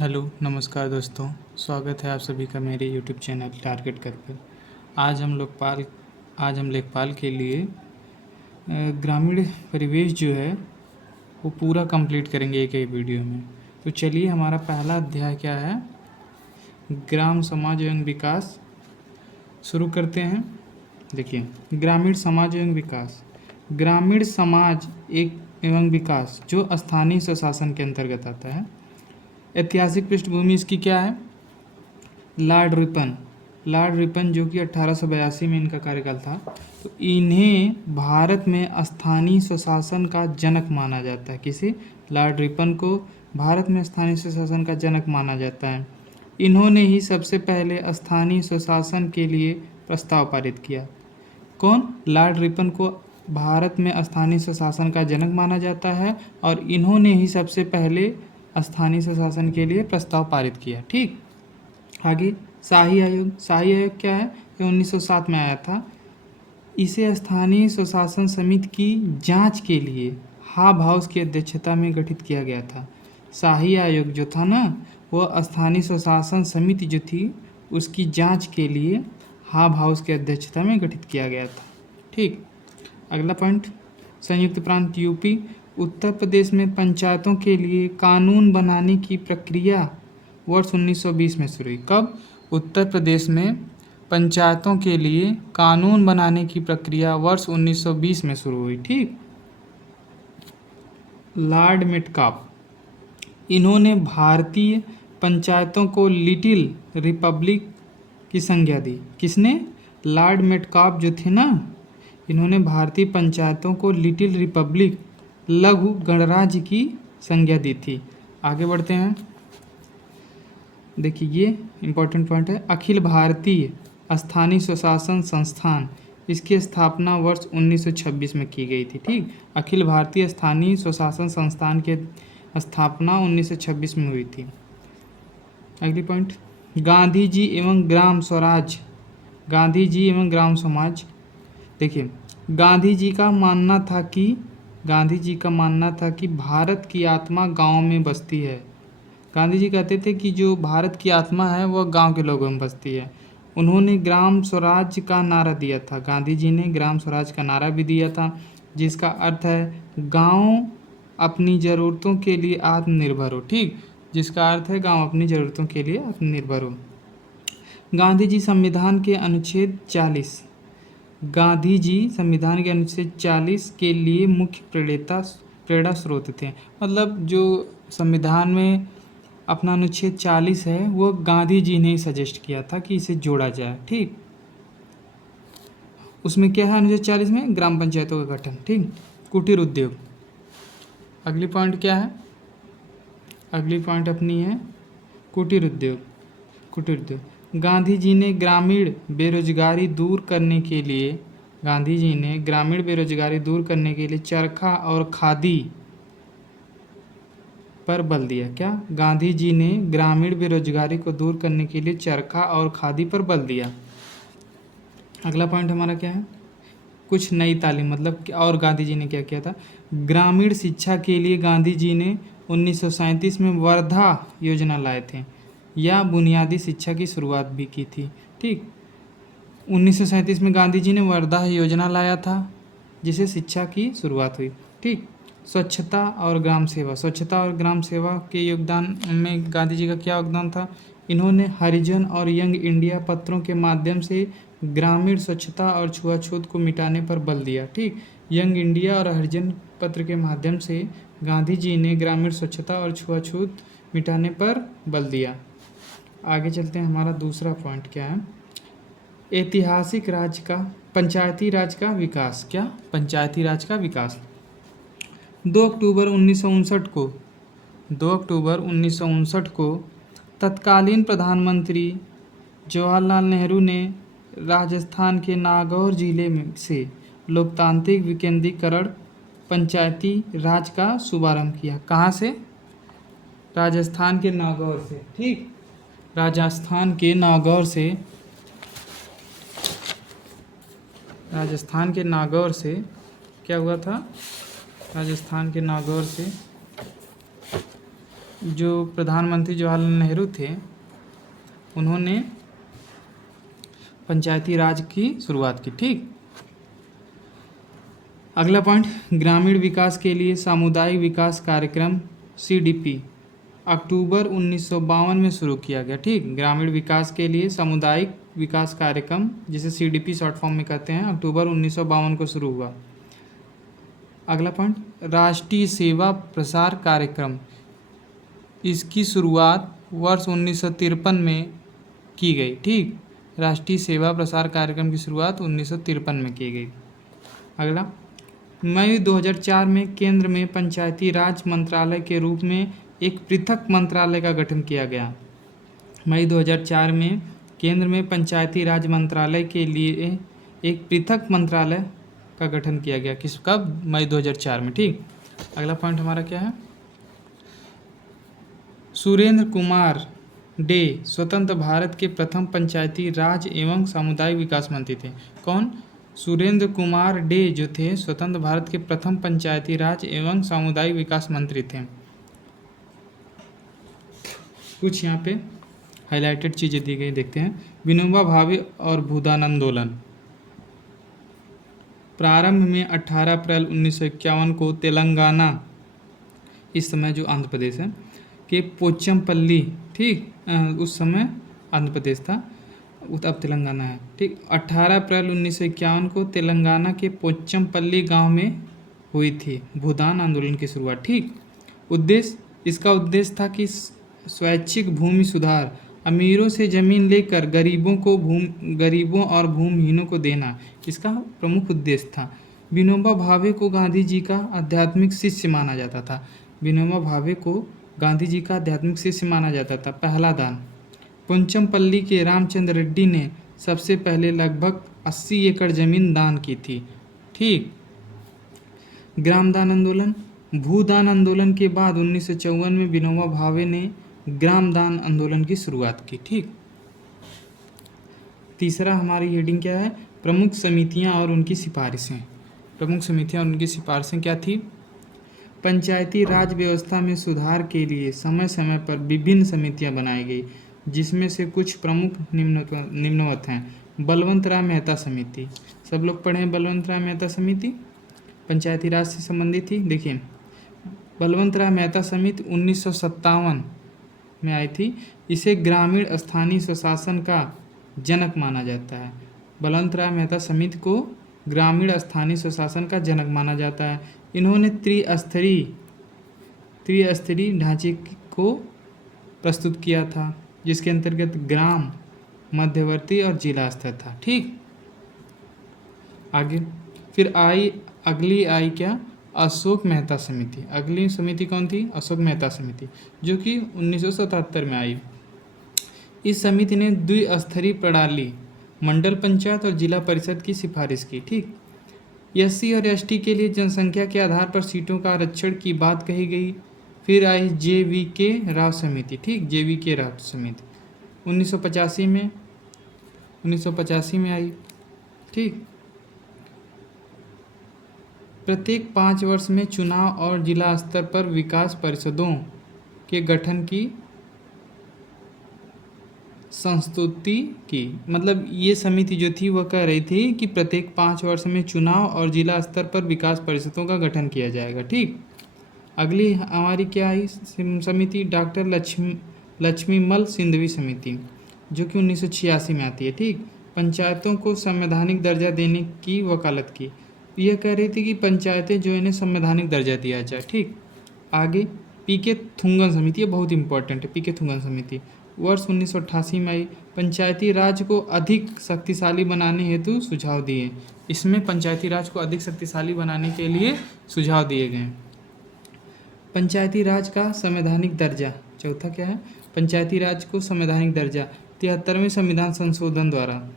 Hello नमस्कार दोस्तों, स्वागत है आप सभी का मेरे यूट्यूब चैनल टारगेट कर पर। आज हम लेखपाल के लिए ग्रामीण परिवेश जो है वो पूरा कंप्लीट करेंगे एक एक वीडियो में। तो चलिए, हमारा पहला अध्याय क्या है, ग्राम समाज एवं विकास, शुरू करते हैं। देखिए, ग्रामीण समाज एवं विकास। ग्रामीण समाज एवं विकास जो स्थानीय स्वशासन के अंतर्गत आता है। ऐतिहासिक पृष्ठभूमि इसकी क्या है? लॉर्ड रिपन जो कि 1882 में इनका कार्यकाल था। तो इन्हें भारत में स्थानीय स्वशासन का जनक माना जाता है। किसे? लॉर्ड रिपन को भारत में स्थानीय स्वशासन का जनक माना जाता है। इन्होंने ही सबसे पहले स्थानीय स्वशासन के लिए प्रस्ताव पारित किया। कौन? लॉर्ड रिपन को भारत में स्थानीय स्वशासन का जनक माना जाता है और इन्होंने ही सबसे पहले स्थानीय स्वशासन के लिए प्रस्ताव पारित किया। ठीक, आगे शाही आयोग क्या है? ये 1907 में आया था। इसे स्थानीय स्वशासन समिति की जांच के लिए हाब हाउस की अध्यक्षता में गठित किया गया था। शाही आयोग जो था ना, वो स्थानीय स्वशासन समिति जो थी उसकी जांच के लिए हाब हाउस की अध्यक्षता में गठित किया गया था। ठीक, अगला पॉइंट, संयुक्त प्रांत यूपी। उत्तर प्रदेश में पंचायतों के लिए कानून बनाने की प्रक्रिया वर्ष 1920 में शुरू हुई। कब? उत्तर प्रदेश में पंचायतों के लिए कानून बनाने की प्रक्रिया वर्ष 1920 में शुरू हुई। ठीक, लॉर्ड मेटकाप, इन्होंने भारतीय पंचायतों को लिटिल रिपब्लिक की संज्ञा दी। किसने? लॉर्ड मेटकाप जो थे ना, इन्होंने भारतीय पंचायतों को लिटिल रिपब्लिक, लघु गणराज्य की संज्ञा दी थी। आगे बढ़ते हैं। देखिए, ये इम्पोर्टेंट पॉइंट है। अखिल भारतीय स्थानीय स्वशासन संस्थान, इसकी स्थापना वर्ष 1926 में की गई थी। ठीक, अखिल भारतीय स्थानीय स्वशासन संस्थान की स्थापना 1926 में हुई थी। अगली पॉइंट, गांधी जी एवं ग्राम स्वराज। गांधी जी एवं ग्राम समाज। देखिए, गांधी जी का मानना था कि भारत की आत्मा गांव में बसती है। गांधी जी कहते थे कि जो भारत की आत्मा है वह गांव के लोगों में बसती है। उन्होंने ग्राम स्वराज का नारा दिया था। गांधी जी ने ग्राम स्वराज का नारा भी दिया था, जिसका अर्थ है गांव अपनी ज़रूरतों के लिए आत्मनिर्भर हो। ठीक, जिसका अर्थ है गांव अपनी ज़रूरतों के लिए आत्मनिर्भर हो। गांधी जी संविधान के अनुच्छेद 40 के लिए मुख्य प्रेरणा स्रोत थे। मतलब जो संविधान में अपना अनुच्छेद 40 है वो गांधी जी ने सजेस्ट किया था कि इसे जोड़ा जाए। ठीक, उसमें क्या है अनुच्छेद 40 में? ग्राम पंचायतों का गठन। ठीक, कुटीर उद्योग। अगली पॉइंट क्या है? अगली पॉइंट अपनी है कुटीर उद्योग। गांधी जी ने ग्रामीण बेरोजगारी दूर करने के लिए चरखा और खादी पर बल दिया। क्या? गांधी जी ने ग्रामीण बेरोजगारी को दूर करने के लिए चरखा और खादी पर बल दिया। अगला पॉइंट हमारा क्या है? कुछ नई तालीम, मतलब और गांधी जी ने क्या किया था? ग्रामीण शिक्षा के लिए गांधी जी ने 1937 में वर्धा योजना लाए थे, या बुनियादी शिक्षा की शुरुआत भी की थी। ठीक, 1937 में गांधी जी ने वर्धा योजना लाया था, जिसे शिक्षा की शुरुआत हुई। ठीक, स्वच्छता और ग्राम सेवा के योगदान में गांधी जी का क्या योगदान था? इन्होंने हरिजन और यंग इंडिया पत्रों के माध्यम से ग्रामीण स्वच्छता और छुआछूत को मिटाने पर बल दिया। ठीक, यंग इंडिया और हरिजन पत्र के माध्यम से गांधी जी ने ग्रामीण स्वच्छता और छुआछूत मिटाने पर बल दिया। आगे चलते हैं। हमारा दूसरा पॉइंट क्या है? पंचायती राज का विकास। क्या? पंचायती राज का विकास। 2 अक्टूबर 1959 को तत्कालीन प्रधानमंत्री जवाहरलाल नेहरू ने राजस्थान के नागौर जिले में से लोकतांत्रिक विकेंद्रीकरण पंचायती राज का शुभारंभ किया। कहाँ से? राजस्थान के नागौर से। ठीक, राजस्थान के नागौर से क्या हुआ था? राजस्थान के नागौर से जो प्रधानमंत्री जवाहरलाल नेहरू थे, उन्होंने पंचायती राज की शुरुआत की। ठीक, अगला पॉइंट, ग्रामीण विकास के लिए सामुदायिक विकास कार्यक्रम CDP अक्टूबर 1952 में शुरू किया गया। ठीक, ग्रामीण विकास के लिए सामुदायिक विकास कार्यक्रम, जिसे CDP शॉर्ट फॉर्म में कहते हैं, अक्टूबर 1952 को शुरू हुआ। अगला पॉइंट, राष्ट्रीय सेवा प्रसार कार्यक्रम, इसकी शुरुआत वर्ष 1953 में की गई। ठीक, राष्ट्रीय सेवा प्रसार कार्यक्रम की शुरुआत 1953 में की गई। अगला, मई 2004 में केंद्र में पंचायती राज मंत्रालय के रूप में एक पृथक मंत्रालय का गठन किया गया। मई 2004 में केंद्र में पंचायती राज मंत्रालय के लिए एक पृथक मंत्रालय का गठन किया गया। किस कब? मई 2004 में। ठीक, अगला पॉइंट हमारा क्या है, सुरेंद्र कुमार डे स्वतंत्र भारत के प्रथम पंचायती राज एवं सामुदायिक विकास मंत्री थे। कौन? सुरेंद्र कुमार डे जो थे स्वतंत्र भारत के प्रथम पंचायती राज एवं सामुदायिक विकास मंत्री थे। कुछ यहाँ पे हाईलाइटेड चीज़ें दी गई, देखते हैं। विनोबा भावे और भूदान आंदोलन, प्रारंभ में 18 अप्रैल 1951 को तेलंगाना, इस समय जो आंध्र प्रदेश है, के पोचमपल्ली, ठीक, उस समय आंध्र प्रदेश था, अब तेलंगाना है। ठीक, 18 अप्रैल 1951 को तेलंगाना के पोचमपल्ली गांव में हुई थी भूदान आंदोलन की शुरुआत। ठीक, इसका उद्देश्य था कि स्वैच्छिक भूमि सुधार, अमीरों से ज़मीन लेकर गरीबों और भूमिहीनों को देना, इसका प्रमुख उद्देश्य था। विनोबा भावे को गांधी जी का आध्यात्मिक शिष्य माना जाता था। विनोबा भावे को गांधी जी का आध्यात्मिक शिष्य माना जाता था। पहला दान, पोचमपल्ली के रामचंद्र रेड्डी ने सबसे पहले लगभग 80 एकड़ जमीन दान की थी। ठीक, ग्रामदान आंदोलन, भूदान आंदोलन के बाद 1954 में विनोबा भावे ने ग्रामदान आंदोलन की शुरुआत की। ठीक, तीसरा हमारी हेडिंग क्या है, प्रमुख समितियां और उनकी सिफारिशें। प्रमुख समितियां और उनकी सिफारिशें क्या थी? पंचायती राज व्यवस्था में सुधार के लिए समय समय पर विभिन्न समितियां बनाई गई, जिसमें से कुछ प्रमुख निम्नवत हैं। बलवंत राय मेहता समिति, सब लोग पढ़े हैं बलवंत राय मेहता समिति, पंचायती राज से संबंधित थी। देखिए, बलवंत राय मेहता समिति 1957 में आई थी। इसे ग्रामीण स्थानीय स्वशासन का जनक माना जाता है। बलवंत राय मेहता समिति को ग्रामीण स्थानीय स्वशासन का जनक माना जाता है। इन्होंने त्रिस्तरीय ढांचे को प्रस्तुत किया था, जिसके अंतर्गत ग्राम, मध्यवर्ती और जिला स्तर था। ठीक, आगे फिर अगली आई क्या, अशोक मेहता समिति। अगली समिति कौन थी? अशोक मेहता समिति, जो कि 1977 में आई। इस समिति ने द्विस्तरीय प्रणाली, मंडल पंचायत और जिला परिषद की सिफारिश की। ठीक, SC और ST के लिए जनसंख्या के आधार पर सीटों का आरक्षण की बात कही गई। फिर आई JVK राव समिति। ठीक, JVK राव समिति 1985 में आई। ठीक, प्रत्येक 5 वर्ष में चुनाव और जिला स्तर पर विकास परिषदों के गठन की संस्तुति की। मतलब ये समिति जो थी वह कह रही थी कि प्रत्येक 5 वर्ष में चुनाव और जिला स्तर पर विकास परिषदों का गठन किया जाएगा। ठीक, अगली हमारी क्या आई समिति, डॉक्टर लक्ष्मीमल सिंधवी समिति, जो कि 1986 में आती है। ठीक, पंचायतों को संवैधानिक दर्जा देने की वकालत की। यह कह रही थी कि पंचायतें जो इन्हें संवैधानिक दर्जा दिया जाए। ठीक, आगे PK थुंगन समिति, ये बहुत इंपॉर्टेंट है। PK थुंगन समिति वर्ष 1988 में आई। पंचायती राज को अधिक शक्तिशाली बनाने हेतु सुझाव दिए। इसमें पंचायती राज को अधिक शक्तिशाली बनाने के लिए सुझाव दिए गए। पंचायती राज का संवैधानिक दर्जा, चौथा क्या है, पंचायती राज को संवैधानिक दर्जा 73वें संविधान संशोधन द्वारा।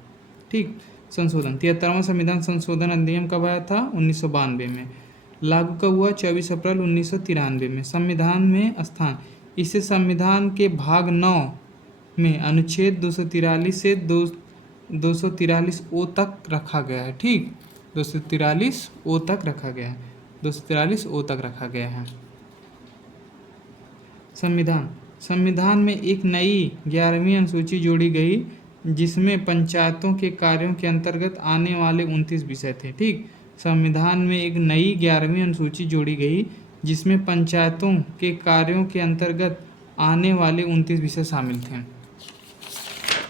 ठीक, संशोधन 73वां संविधान संशोधन अधिनियम कब आया था? 1992 में। लागू कब हुआ? 24 अप्रैल 1993 में। संविधान में स्थान, इसे संविधान के भाग 9 में अनुच्छेद 243 से 243 ओ तक रखा गया है। ठीक, 243 ओ तक रखा गया है। 243 ओ तक रखा गया है। संविधान संविधान में एक नई 11वीं अनुसूची जोड़ी गई जिसमें पंचायतों के कार्यों के अंतर्गत आने वाले 29 विषय थे। ठीक, संविधान में एक नई 11वीं अनुसूची जोड़ी गई जिसमें पंचायतों के कार्यों के अंतर्गत आने वाले 29 विषय शामिल थे।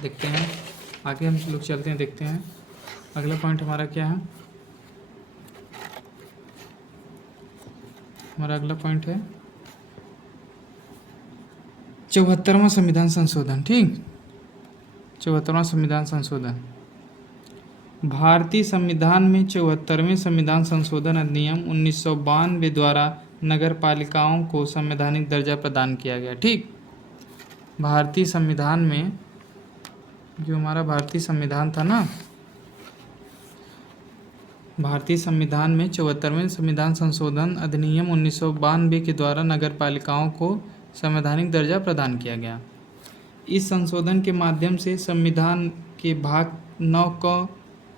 देखते हैं आगे, हम लोग चलते हैं, देखते हैं अगला पॉइंट हमारा क्या है। हमारा अगला पॉइंट है 74वां संविधान संशोधन। ठीक, 74वां संविधान संशोधन। भारतीय संविधान में 74वें संविधान संशोधन अधिनियम 1992 द्वारा नगर पालिकाओं को संवैधानिक दर्जा प्रदान किया गया। ठीक, भारतीय संविधान में, जो हमारा भारतीय संविधान था ना, भारतीय संविधान में 74वें संविधान संशोधन अधिनियम 1992 के द्वारा नगर पालिकाओं को संवैधानिक दर्जा प्रदान किया गया। इस संशोधन के माध्यम से संविधान के भाग 9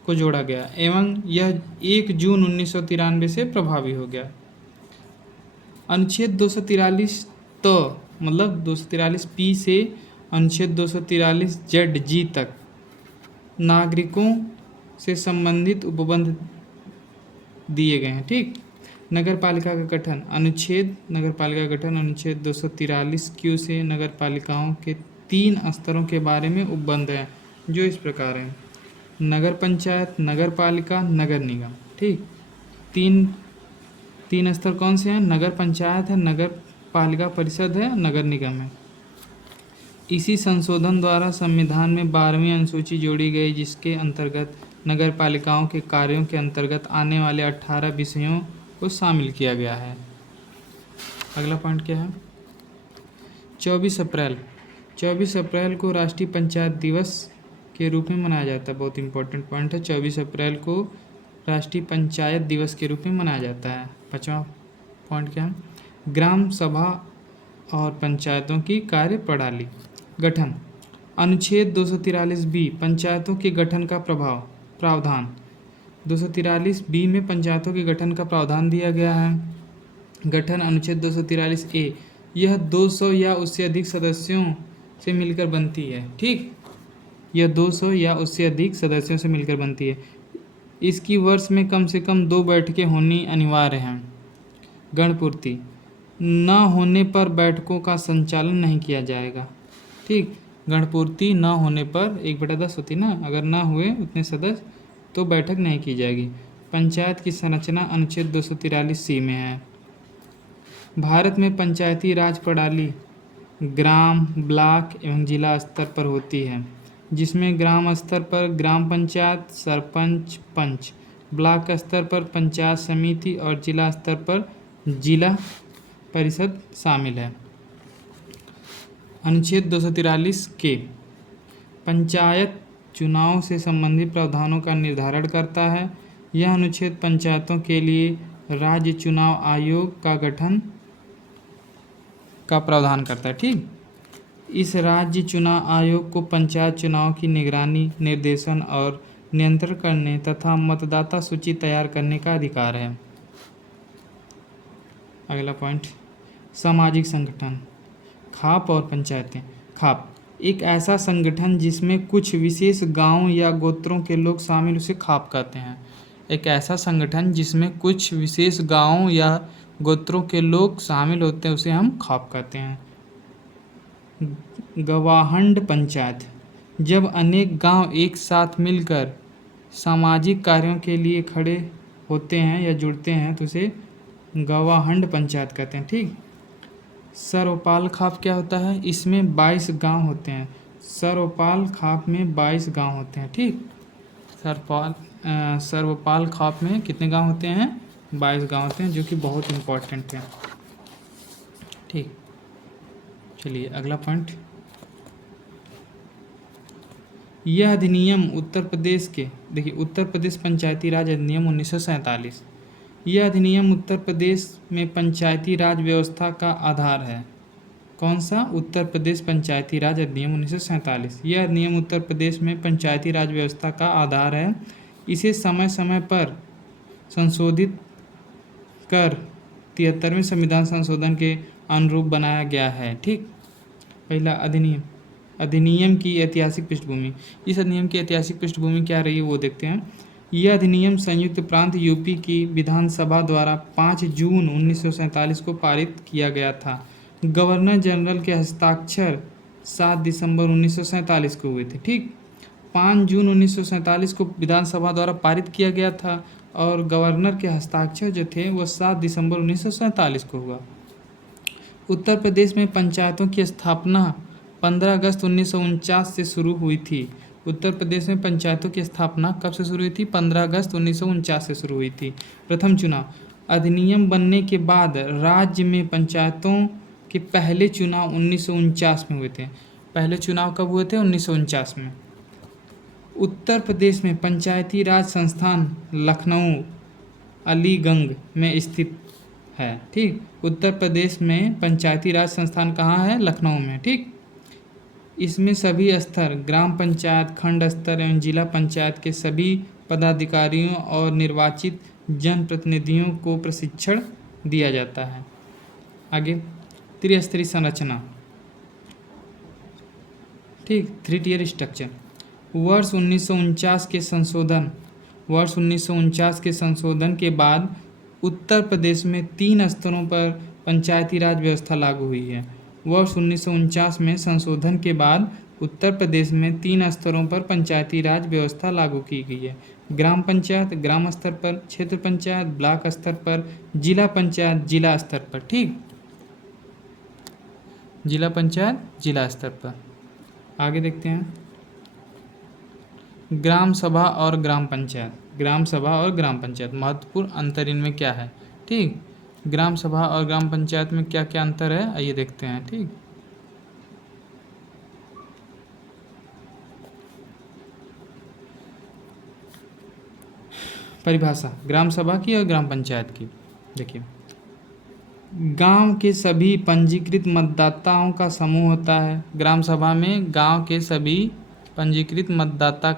को जोड़ा गया एवं यह 1 जून 1993 से प्रभावी हो गया। अनुच्छेद 243 मतलब 243 पी से अनुच्छेद 243 जेड जी तक नागरिकों से संबंधित उपबंध दिए गए हैं। ठीक, नगर पालिका का गठन अनुच्छेद 243 क्यू से नगर पालिकाओं के 3 स्तरों के बारे में उपबंध है, जो इस प्रकार है: नगर पंचायत, नगर पालिका, नगर निगम। ठीक, तीन स्तर कौन से हैं? नगर पंचायत है, नगर पालिका परिषद है, नगर निगम है। इसी संशोधन द्वारा संविधान में 12वीं अनुसूची जोड़ी गई जिसके अंतर्गत नगर पालिकाओं के कार्यों के अंतर्गत आने वाले 18 विषयों को शामिल किया गया है। अगला पॉइंट क्या है? 24 अप्रैल को राष्ट्रीय पंचायत दिवस के रूप में मनाया जाता है। बहुत इंपॉर्टेंट पॉइंट है, 24 अप्रैल को राष्ट्रीय पंचायत दिवस के रूप में मनाया जाता है। 5वां पॉइंट क्या है? ग्राम सभा और पंचायतों की कार्य प्रणाली। गठन अनुच्छेद 243 बी पंचायतों के गठन का प्रावधान। 243 बी में पंचायतों के गठन का प्रावधान दिया गया है। गठन अनुच्छेद 243 ए, यह 200 या उससे अधिक सदस्यों से मिलकर बनती है। ठीक, यह 200 या उससे अधिक सदस्यों से मिलकर बनती है। इसकी वर्ष में कम से कम 2 बैठकें होनी अनिवार्य हैं। गणपूर्ति न होने पर बैठकों का संचालन नहीं किया जाएगा। ठीक, गणपूर्ति न होने पर 1/10 होती ना, अगर ना हुए उतने सदस्य तो बैठक नहीं की जाएगी। पंचायत की संरचना अनुच्छेद 243 सी में है। भारत में पंचायती राज प्रणाली ग्राम, ब्लॉक एवं जिला स्तर पर होती है, जिसमें ग्राम स्तर पर ग्राम पंचायत, सरपंच, पंच, ब्लॉक स्तर पर पंचायत समिति और जिला स्तर पर जिला परिषद शामिल है। अनुच्छेद 243 के पंचायत चुनाव से संबंधित प्रावधानों का निर्धारण करता है। यह अनुच्छेद पंचायतों के लिए राज्य चुनाव आयोग का गठन का प्रावधान करता है। ठीक, इस राज्य चुनाव आयोग को पंचायत चुनाव की निगरानी, निर्देशन और नियंत्रण करने तथा मतदाता सूची तैयार करने का अधिकार है। अगला पॉइंट, सामाजिक संगठन। खाप और पंचायतें। खाप एक ऐसा संगठन जिसमें कुछ विशेष गांव या गोत्रों के लोग शामिल, उसे खाप कहते हैं। एक ऐसा संगठन जिसमें कुछ विशेष गांव या गोत्रों के लोग शामिल होते हैं, उसे हम खाप कहते हैं। गवाहंड पंचायत, जब अनेक गांव एक साथ मिलकर सामाजिक कार्यों के लिए खड़े होते हैं या जुड़ते हैं तो उसे गवाहंड पंचायत कहते हैं। ठीक, सर्वपाल खाप क्या होता है? इसमें 22 गांव होते हैं। सर्वपाल खाप में 22 गांव होते हैं। ठीक, सर्वपाल खाप में कितने गांव होते हैं? 22 गांव होते हैं, जो कि बहुत इम्पोर्टेंट है। ठीक, चलिए अगला पॉइंट, यह अधिनियम उत्तर प्रदेश के, देखिए उत्तर प्रदेश पंचायती राज अधिनियम 1947, यह अधिनियम उत्तर प्रदेश में पंचायती राज व्यवस्था का आधार है। कौन सा? उत्तर प्रदेश पंचायती राज अधिनियम 1947। यह अधिनियम उत्तर प्रदेश में पंचायती राज व्यवस्था का आधार है। इसे समय समय पर संशोधित कर 73वें संविधान संशोधन के अनुरूप बनाया गया है। ठीक, पहला अधिनियम, अधिनियम की ऐतिहासिक पृष्ठभूमि। इस अधिनियम की ऐतिहासिक पृष्ठभूमि क्या रही है वो देखते हैं। यह अधिनियम संयुक्त प्रांत यूपी की विधानसभा द्वारा 5 जून 1947 को पारित किया गया था। गवर्नर जनरल के हस्ताक्षर 7 दिसंबर 1947 को हुए थे। ठीक, 5 जून 1947 को विधानसभा द्वारा पारित किया गया था और गवर्नर के हस्ताक्षर जो थे वो 7 दिसंबर 1947 को हुआ। उत्तर प्रदेश में पंचायतों की स्थापना 15 अगस्त 1949 से शुरू हुई थी। उत्तर प्रदेश में पंचायतों की स्थापना कब से शुरू हुई थी? 15 अगस्त 1949 से शुरू हुई थी। प्रथम चुनाव, अधिनियम बनने के बाद राज्य में पंचायतों के पहले चुनाव 1949 में हुए थे। पहले चुनाव कब हुए थे? 1949 में। उत्तर प्रदेश में पंचायती राज संस्थान लखनऊ अलीगंज में स्थित है। ठीक, उत्तर प्रदेश में पंचायती राज संस्थान कहाँ है? लखनऊ में। ठीक, इसमें सभी स्तर, ग्राम पंचायत, खंड स्तर एवं जिला पंचायत के सभी पदाधिकारियों और निर्वाचित जनप्रतिनिधियों को प्रशिक्षण दिया जाता है। आगे, त्रिस्तरीय संरचना। ठीक, 3 टियर स्ट्रक्चर। वर्ष 1949 के संशोधन, वर्ष 1949 के संशोधन के बाद उत्तर प्रदेश में 3 स्तरों पर पंचायती राज व्यवस्था लागू हुई है। वर्ष 1949 में संशोधन के बाद उत्तर प्रदेश में 3 स्तरों पर पंचायती राज व्यवस्था लागू की गई है। ग्राम पंचायत ग्राम स्तर पर, क्षेत्र पंचायत ब्लॉक स्तर पर, जिला पंचायत जिला स्तर पर। ठीक, जिला पंचायत जिला स्तर पर। आगे देखते हैं, ग्राम सभा और ग्राम पंचायत। ग्राम सभा और ग्राम पंचायत, महत्वपूर्ण अंतर इनमें क्या है? ठीक, ग्राम सभा और ग्राम पंचायत में क्या क्या अंतर है आइए देखते हैं। ठीक, परिभाषा ग्राम सभा की और ग्राम पंचायत की। देखिए, गांव के सभी पंजीकृत मतदाताओं का समूह होता है। ग्राम सभा में गांव के सभी पंजीकृत मतदाताओं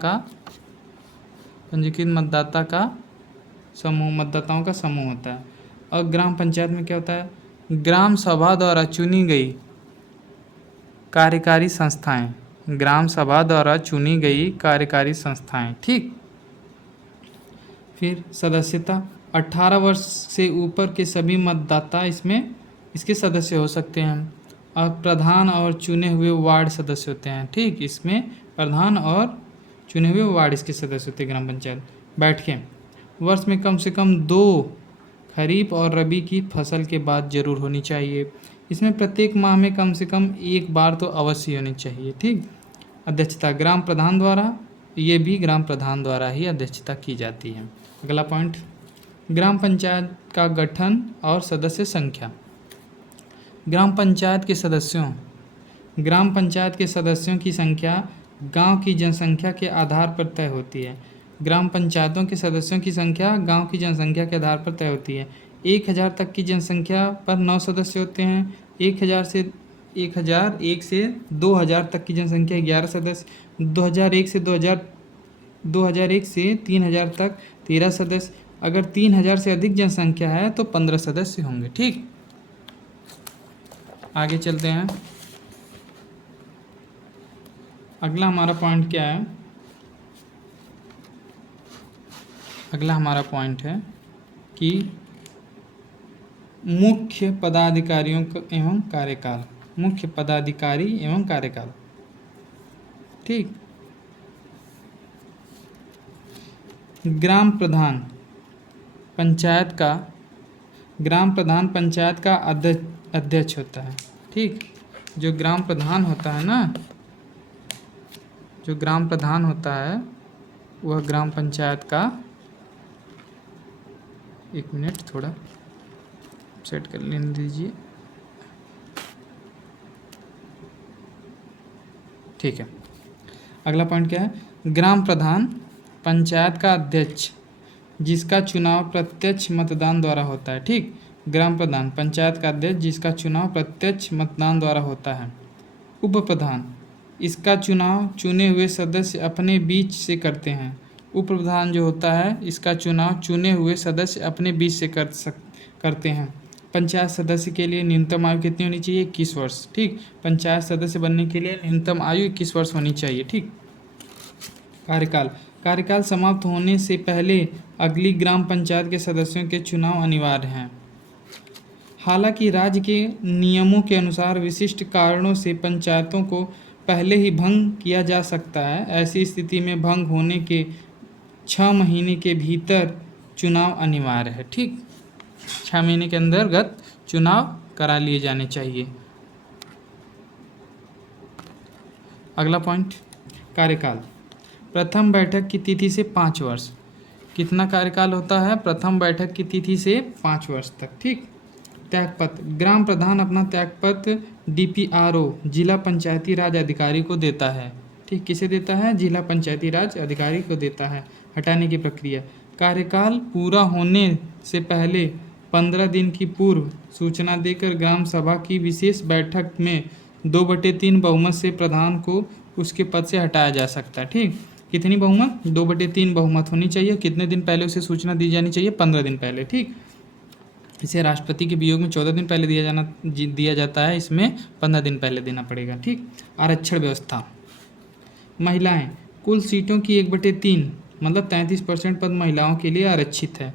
का समूह होता है। और ग्राम पंचायत में क्या होता है? ग्राम सभा द्वारा चुनी गई कार्यकारी संस्थाएं, ग्राम सभा द्वारा चुनी गई कार्यकारी संस्थाएं। ठीक, फिर सदस्यता, 18 वर्ष से ऊपर के सभी मतदाता इसके सदस्य हो सकते हैं। और प्रधान और चुने हुए वार्ड सदस्य होते हैं। ठीक, इसमें प्रधान और चुने हुए वार्ड इसके सदस्य होते हैं ग्राम पंचायत। बैठकें, वर्ष में कम से कम 2 खरीफ और रबी की फसल के बाद जरूर होनी चाहिए। इसमें प्रत्येक माह में कम से कम 1 बार तो अवश्य होनी चाहिए। ठीक, अध्यक्षता ग्राम प्रधान द्वारा, ये भी ग्राम प्रधान द्वारा ही अध्यक्षता की जाती है। अगला पॉइंट, ग्राम पंचायत का गठन और सदस्य संख्या। ग्राम पंचायत के सदस्यों की संख्या गांव की जनसंख्या के आधार पर तय होती है। ग्राम पंचायतों के सदस्यों की संख्या गांव की जनसंख्या के आधार पर तय होती है। 1000 तक की जनसंख्या पर 9 सदस्य होते हैं। 1 से 2000 तक की जनसंख्या 11 सदस्य। 2001 से 3000 तक 13 सदस्य। अगर 3000 से अधिक जनसंख्या है तो 15 सदस्य होंगे। ठीक, आगे चलते हैं। अगला हमारा पॉइंट क्या है? अगला हमारा पॉइंट है कि मुख्य पदाधिकारियों एवं कार्यकाल। मुख्य पदाधिकारी एवं कार्यकाल। ठीक, ग्राम प्रधान पंचायत का अध्यक्ष होता है। ठीक, जो ग्राम प्रधान होता है ना, जो ग्राम प्रधान होता है वह ग्राम पंचायत का, एक मिनट थोड़ा सेट कर लेने दीजिए। ठीक है, अगला पॉइंट क्या है? ग्राम प्रधान पंचायत का अध्यक्ष जिसका चुनाव प्रत्यक्ष मतदान द्वारा होता है। ठीक, ग्राम प्रधान पंचायत का अध्यक्ष जिसका चुनाव प्रत्यक्ष मतदान द्वारा होता है। उप प्रधान, इसका चुनाव चुने हुए सदस्य अपने बीच से करते हैं। उप प्रधान जो होता है इसका चुनाव चुने हुए सदस्य अपने बीच से करते हैं। पंचायत सदस्य के लिए न्यूनतम आयु कितनी होनी चाहिए? 21 वर्ष। ठीक, पंचायत सदस्य बनने के लिए न्यूनतम आयु 21 वर्ष होनी चाहिए। ठीक, कार्यकाल कार्यकाल समाप्त होने से पहले अगली ग्राम पंचायत के सदस्यों के चुनाव अनिवार्य हैं। हालांकि राज्य के नियमों के अनुसार विशिष्ट कारणों से पंचायतों को पहले ही भंग किया जा सकता है। ऐसी स्थिति में भंग होने के 6 महीने के भीतर चुनाव अनिवार्य है। ठीक, 6 महीने के अंतर्गत चुनाव करा लिए जाने चाहिए। अगला पॉइंट, कार्यकाल। प्रथम बैठक की तिथि से 5 वर्ष। कितना कार्यकाल होता है? प्रथम बैठक की तिथि से 5 वर्ष तक। ठीक, त्यागपत्र। ग्राम प्रधान अपना त्यागपत्र DPRO जिला पंचायती राज अधिकारी को देता है। ठीक, किसे देता है? जिला पंचायती राज अधिकारी को देता है। हटाने की प्रक्रिया। कार्यकाल पूरा होने से पहले 15 दिन की पूर्व सूचना देकर ग्राम सभा की विशेष बैठक में 2/3 बहुमत से प्रधान को उसके पद से हटाया जा सकता है। ठीक, कितनी बहुमत? 2/3 बहुमत होनी चाहिए। कितने दिन पहले उसे सूचना दी जानी चाहिए? 15 दिन पहले। ठीक, इसे राष्ट्रपति के वियोग में 14 दिन पहले दिया जाता है, इसमें 15 दिन पहले देना पड़ेगा। ठीक, आरक्षण व्यवस्था। महिलाएं, कुल सीटों की 1/3 मतलब 33% पद महिलाओं के लिए आरक्षित है।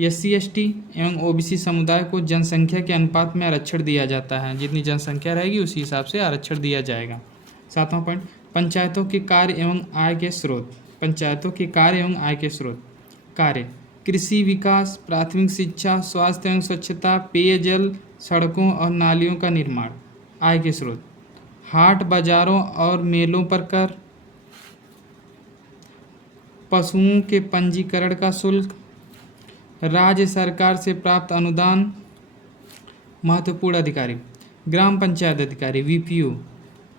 SC ST एवं OBC समुदाय को जनसंख्या के अनुपात में आरक्षण दिया जाता है। जितनी जनसंख्या रहेगी उसी हिसाब से आरक्षण दिया जाएगा। 7वां पॉइंट, पंचायतों के कार्य एवं आय के स्रोत। पंचायतों के कार्य एवं आय के स्रोत। कार्य: कृषि विकास, प्राथमिक शिक्षा, स्वास्थ्य एवं स्वच्छता, पेयजल, सड़कों और नालियों का निर्माण। आय के स्रोत: हाट बाजारों और मेलों पर कर, पशुओं के पंजीकरण का शुल्क, राज्य सरकार से प्राप्त अनुदान। महत्वपूर्ण अधिकारी: ग्राम पंचायत अधिकारी VPO।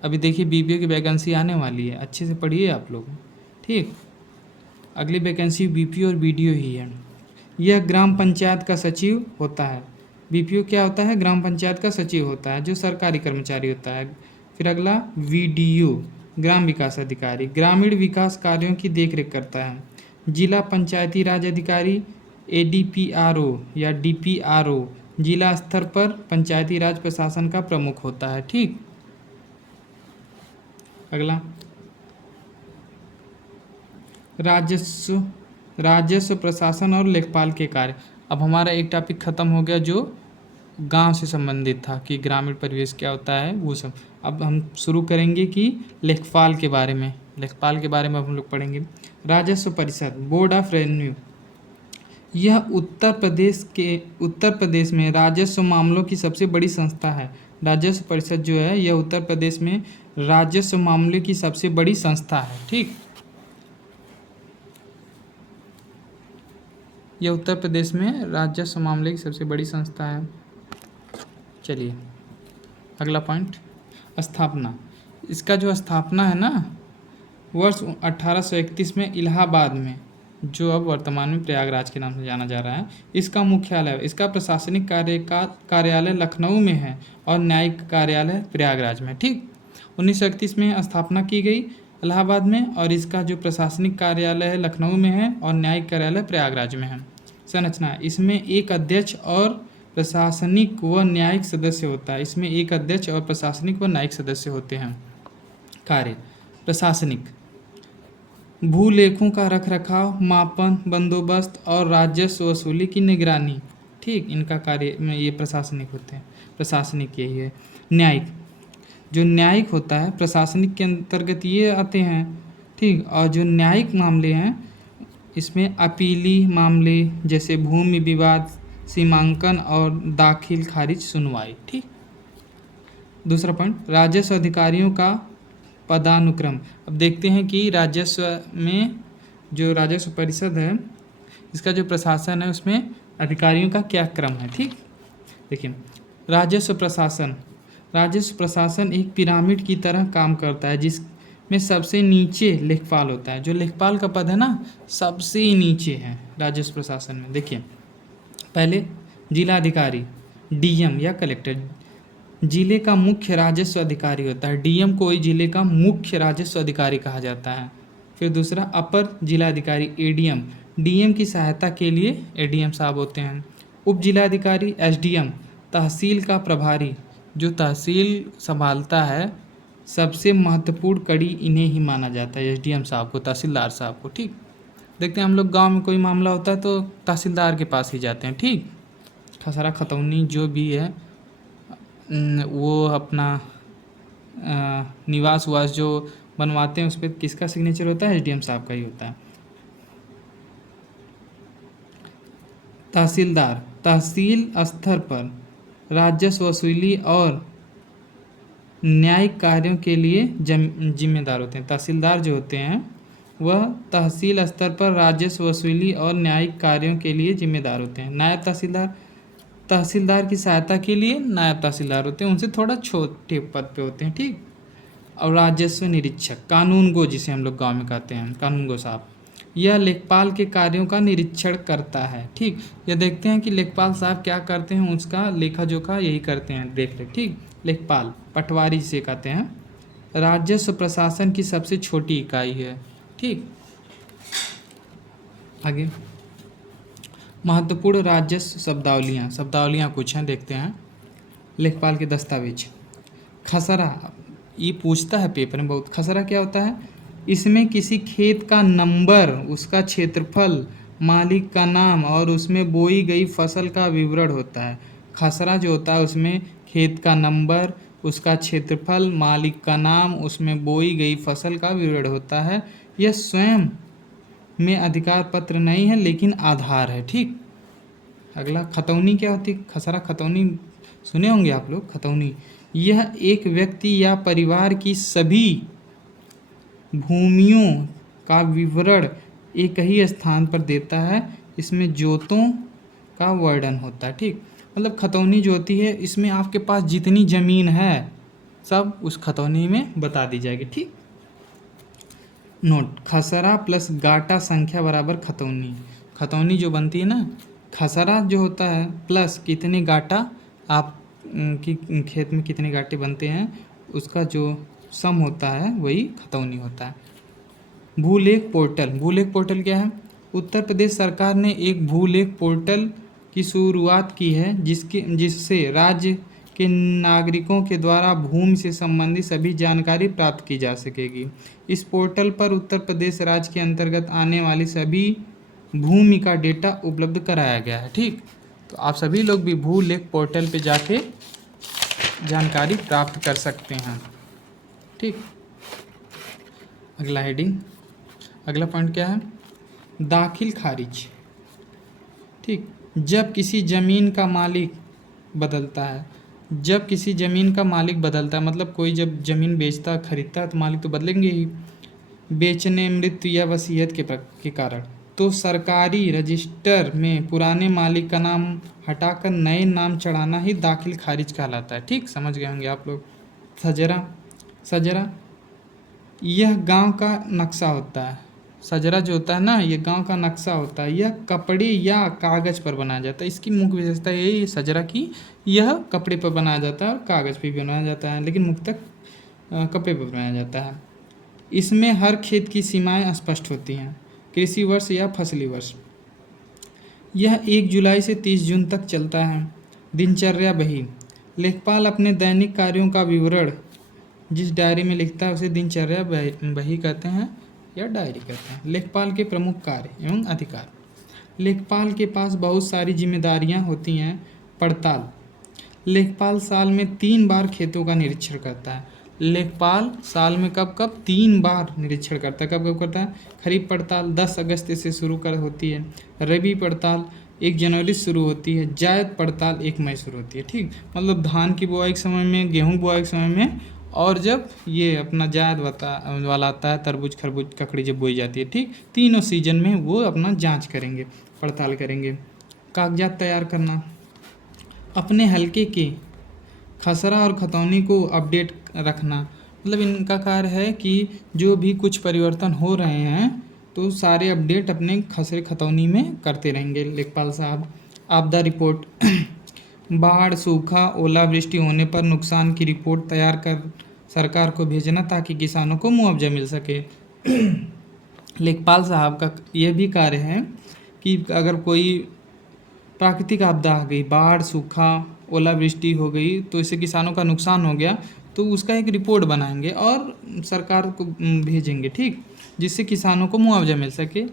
अभी देखिए BPO की वैकेंसी आने वाली है, अच्छे से पढ़िए आप लोग। ठीक, अगली वैकेंसी VPO और BDO ही है। यह ग्राम पंचायत का सचिव होता है। BPO क्या होता है? ग्राम पंचायत का सचिव होता है, जो सरकारी कर्मचारी होता है। फिर अगला VDO, ग्राम विकास अधिकारी, ग्रामीण विकास कार्यों की देखरेख करता है। जिला पंचायती राज अधिकारी ADPRO या DPRO जिला स्तर पर पंचायती राज प्रशासन का प्रमुख होता है। ठीक, अगला राजस्व प्रशासन और लेखपाल के कार्य। अब हमारा एक टॉपिक खत्म हो गया जो गांव से संबंधित था कि ग्रामीण परिवेश क्या होता है वो सब। अब हम शुरू करेंगे कि लेखपाल के बारे में। लेखपाल के बारे में हम लोग पढ़ेंगे। राजस्व परिषद, बोर्ड ऑफ रेवेन्यू, यह उत्तर प्रदेश में राजस्व मामलों की सबसे बड़ी संस्था है। राजस्व परिषद जो है यह उत्तर प्रदेश में राजस्व मामले की सबसे बड़ी संस्था है। ठीक, यह उत्तर प्रदेश में राजस्व मामले की सबसे बड़ी संस्था है। चलिए अगला पॉइंट, स्थापना। इसका जो स्थापना है ना, वर्ष 1831 में इलाहाबाद में, जो अब वर्तमान में प्रयागराज के नाम से जाना जा रहा है, इसका मुख्यालय, इसका प्रशासनिक कार्यालय लखनऊ में है और न्यायिक कार्यालय प्रयागराज में। ठीक, 1931 में स्थापना की गई इलाहाबाद में और इसका जो प्रशासनिक कार्यालय है लखनऊ में है और न्यायिक कार्यालय प्रयागराज में है। संरचना, इसमें एक अध्यक्ष और प्रशासनिक व न्यायिक सदस्य होता है। इसमें एक अध्यक्ष और प्रशासनिक व न्यायिक सदस्य होते हैं। कार्य: प्रशासनिक, भूलेखों का रखरखाव, मापन, बंदोबस्त और राजस्व वसूली की निगरानी। ठीक, इनका कार्य में ये प्रशासनिक होते हैं। प्रशासनिक यही है। न्यायिक, जो न्यायिक होता है प्रशासनिक के अंतर्गत ये आते हैं। ठीक, और जो न्यायिक मामले हैं इसमें अपीली मामले जैसे भूमि विवाद, सीमांकन और दाखिल खारिज सुनवाई। ठीक, दूसरा पॉइंट, राजस्व अधिकारियों का पदानुक्रम। अब देखते हैं कि राजस्व में जो राजस्व परिषद है इसका जो प्रशासन है उसमें अधिकारियों का क्या क्रम है। ठीक, देखिए राजस्व प्रशासन एक पिरामिड की तरह काम करता है जिसमें सबसे नीचे लेखपाल होता है। जो लेखपाल का पद है ना सबसे नीचे है राजस्व प्रशासन में। देखिए पहले जिलाधिकारी DM या कलेक्टर जिले का मुख्य राजस्व अधिकारी होता है। DM को ही जिले का मुख्य राजस्व अधिकारी कहा जाता है। फिर दूसरा अपर जिलाधिकारी ADM, DM की सहायता के लिए ADM साहब होते हैं। उप जिलाधिकारी एसडीएम, तहसील का प्रभारी, जो तहसील संभालता है, सबसे महत्वपूर्ण कड़ी इन्हें ही माना जाता है, एसडीएम साहब को, तहसीलदार साहब को। ठीक, देखते हैं हम लोग गांव में कोई मामला होता है तो तहसीलदार के पास ही जाते हैं। ठीक, खसरा खतौनी जो भी है वो अपना निवास उवास जो बनवाते हैं उस पर किसका सिग्नेचर होता है? एसडीएम साहब का ही होता है। तहसीलदार तहसील स्तर पर राजस्व वसूली और न्यायिक कार्यों के लिए जिम्मेदार होते हैं। तहसीलदार जो होते हैं वह तहसील स्तर पर राजस्व वसूली और न्यायिक कार्यों के लिए जिम्मेदार होते हैं। नायब तहसीलदार तहसीलदार की सहायता के लिए नायब तहसीलदार होते हैं, उनसे थोड़ा छोटे पद पे होते हैं। ठीक, और राजस्व निरीक्षक, कानूनगो जिसे हम लोग गांव में कहते हैं, कानूनगो साहब, यह लेखपाल के कार्यों का निरीक्षण करता है। ठीक, यह देखते हैं कि लेखपाल साहब क्या करते हैं, उसका लेखा जोखा यही करते हैं, देख ले। ठीक, लेखपाल पटवारी जिसे कहते हैं, राजस्व प्रशासन की सबसे छोटी इकाई है। ठीक, आगे महत्वपूर्ण राजस्व शब्दावलियाँ कुछ हैं, देखते हैं। लेखपाल के दस्तावेज, खसरा, ये पूछता है पेपर में बहुत। खसरा क्या होता है? इसमें किसी खेत का नंबर, उसका क्षेत्रफल, मालिक का नाम और उसमें बोई गई फसल का विवरण होता है। खसरा जो होता है उसमें खेत का नंबर, उसका क्षेत्रफल, मालिक का नाम, उसमें बोई गई फसल का विवरण होता है। यह स्वयं में अधिकार पत्र नहीं है लेकिन आधार है। ठीक, अगला खतौनी क्या होती है? खसरा खतौनी सुने होंगे आप लोग। खतौनी, यह एक व्यक्ति या परिवार की सभी भूमियों का विवरण एक ही स्थान पर देता है, इसमें जोतों का वर्णन होता है। ठीक, मतलब खतौनी जो होती है इसमें आपके पास जितनी ज़मीन है सब उस खतौनी में बता दी जाएगी। ठीक, नोट, खसरा प्लस गाटा संख्या बराबर खतौनी। खतौनी जो बनती है ना, खसरा जो होता है प्लस कितने गाटा आप की खेत में कितने गाटे बनते हैं उसका जो सम होता है वही खतौनी होता है। भूलेख पोर्टल, भूलेख पोर्टल क्या है? उत्तर प्रदेश सरकार ने एक भूलेख पोर्टल की शुरुआत की है जिससे राज्य के नागरिकों के द्वारा भूमि से संबंधित सभी जानकारी प्राप्त की जा सकेगी। इस पोर्टल पर उत्तर प्रदेश राज्य के अंतर्गत आने वाली सभी भूमि का डेटा उपलब्ध कराया गया है। ठीक, तो आप सभी लोग भी भूलेख पोर्टल पे जाके जानकारी प्राप्त कर सकते हैं। ठीक, अगला हेडिंग, अगला पॉइंट क्या है? दाखिल खारिज। ठीक, जब किसी ज़मीन का मालिक बदलता है, जब किसी ज़मीन का मालिक बदलता है मतलब कोई जब ज़मीन बेचता खरीदता है तो मालिक तो बदलेंगे ही, बेचने, मृत्यु या वसीयत के कारण, तो सरकारी रजिस्टर में पुराने मालिक का नाम हटाकर नए नाम चढ़ाना ही दाखिल खारिज कहलाता है। ठीक, समझ गए होंगे आप लोग। सजरा, सजरा यह गांव का नक्शा होता है। सजरा जो होता है ना, ये गांव का नक्शा होता है। यह कपड़े या कागज़ पर बनाया जाता है। इसकी मुख्य विशेषता यही है सजरा की, यह कपड़े पर बनाया जाता है और कागज़ पर भी बनाया जाता है, लेकिन मुख्यतः कपड़े पर बनाया जाता है। इसमें हर खेत की सीमाएं स्पष्ट होती हैं, कृषि वर्ष या फसली वर्ष। यह 1 जुलाई से 30 जून तक चलता है। दिनचर्या बही, लेखपाल अपने दैनिक कार्यों का विवरण जिस डायरी में लिखता है उसे दिनचर्या बही कहते हैं या डायरी कहते हैं। लेखपाल के प्रमुख कार्य एवं अधिकार, लेखपाल के पास बहुत सारी जिम्मेदारियां होती हैं। पड़ताल, लेखपाल साल में 3 बार खेतों का निरीक्षण करता है। लेखपाल साल में कब 3 बार निरीक्षण करता है। कब करता है? खरीफ पड़ताल 10 अगस्त से शुरू कर होती है, रबी पड़ताल 1 जनवरी से शुरू होती है, जायद पड़ताल 1 मई शुरू होती है। ठीक, मतलब धान की बुआई के समय में, गेहूँ बुआई के समय में, और जब ये अपना जायद वाला आता है, तरबूज खरबूज ककड़ी जब बोई जाती है। ठीक, तीनों सीजन में वो अपना जांच करेंगे, पड़ताल करेंगे। कागजात तैयार करना, अपने हल्के के खसरा और खतौनी को अपडेट रखना, मतलब इनका कार्य है कि जो भी कुछ परिवर्तन हो रहे हैं तो सारे अपडेट अपने खसरे खतौनी में करते रहेंगे लेखपाल साहब। आपदा रिपोर्ट, बाढ़, सूखा, ओलावृष्टि होने पर नुकसान की रिपोर्ट तैयार कर सरकार को भेजना ताकि किसानों को मुआवजा मिल सके। लेखपाल साहब का यह भी कार्य है कि अगर कोई प्राकृतिक आपदा आ गई, बाढ़, सूखा, ओलावृष्टि हो गई, तो इससे किसानों का नुकसान हो गया, तो उसका एक रिपोर्ट बनाएंगे और सरकार को भेजेंगे, ठीक, जिससे किसानों को मुआवजा मिल सके।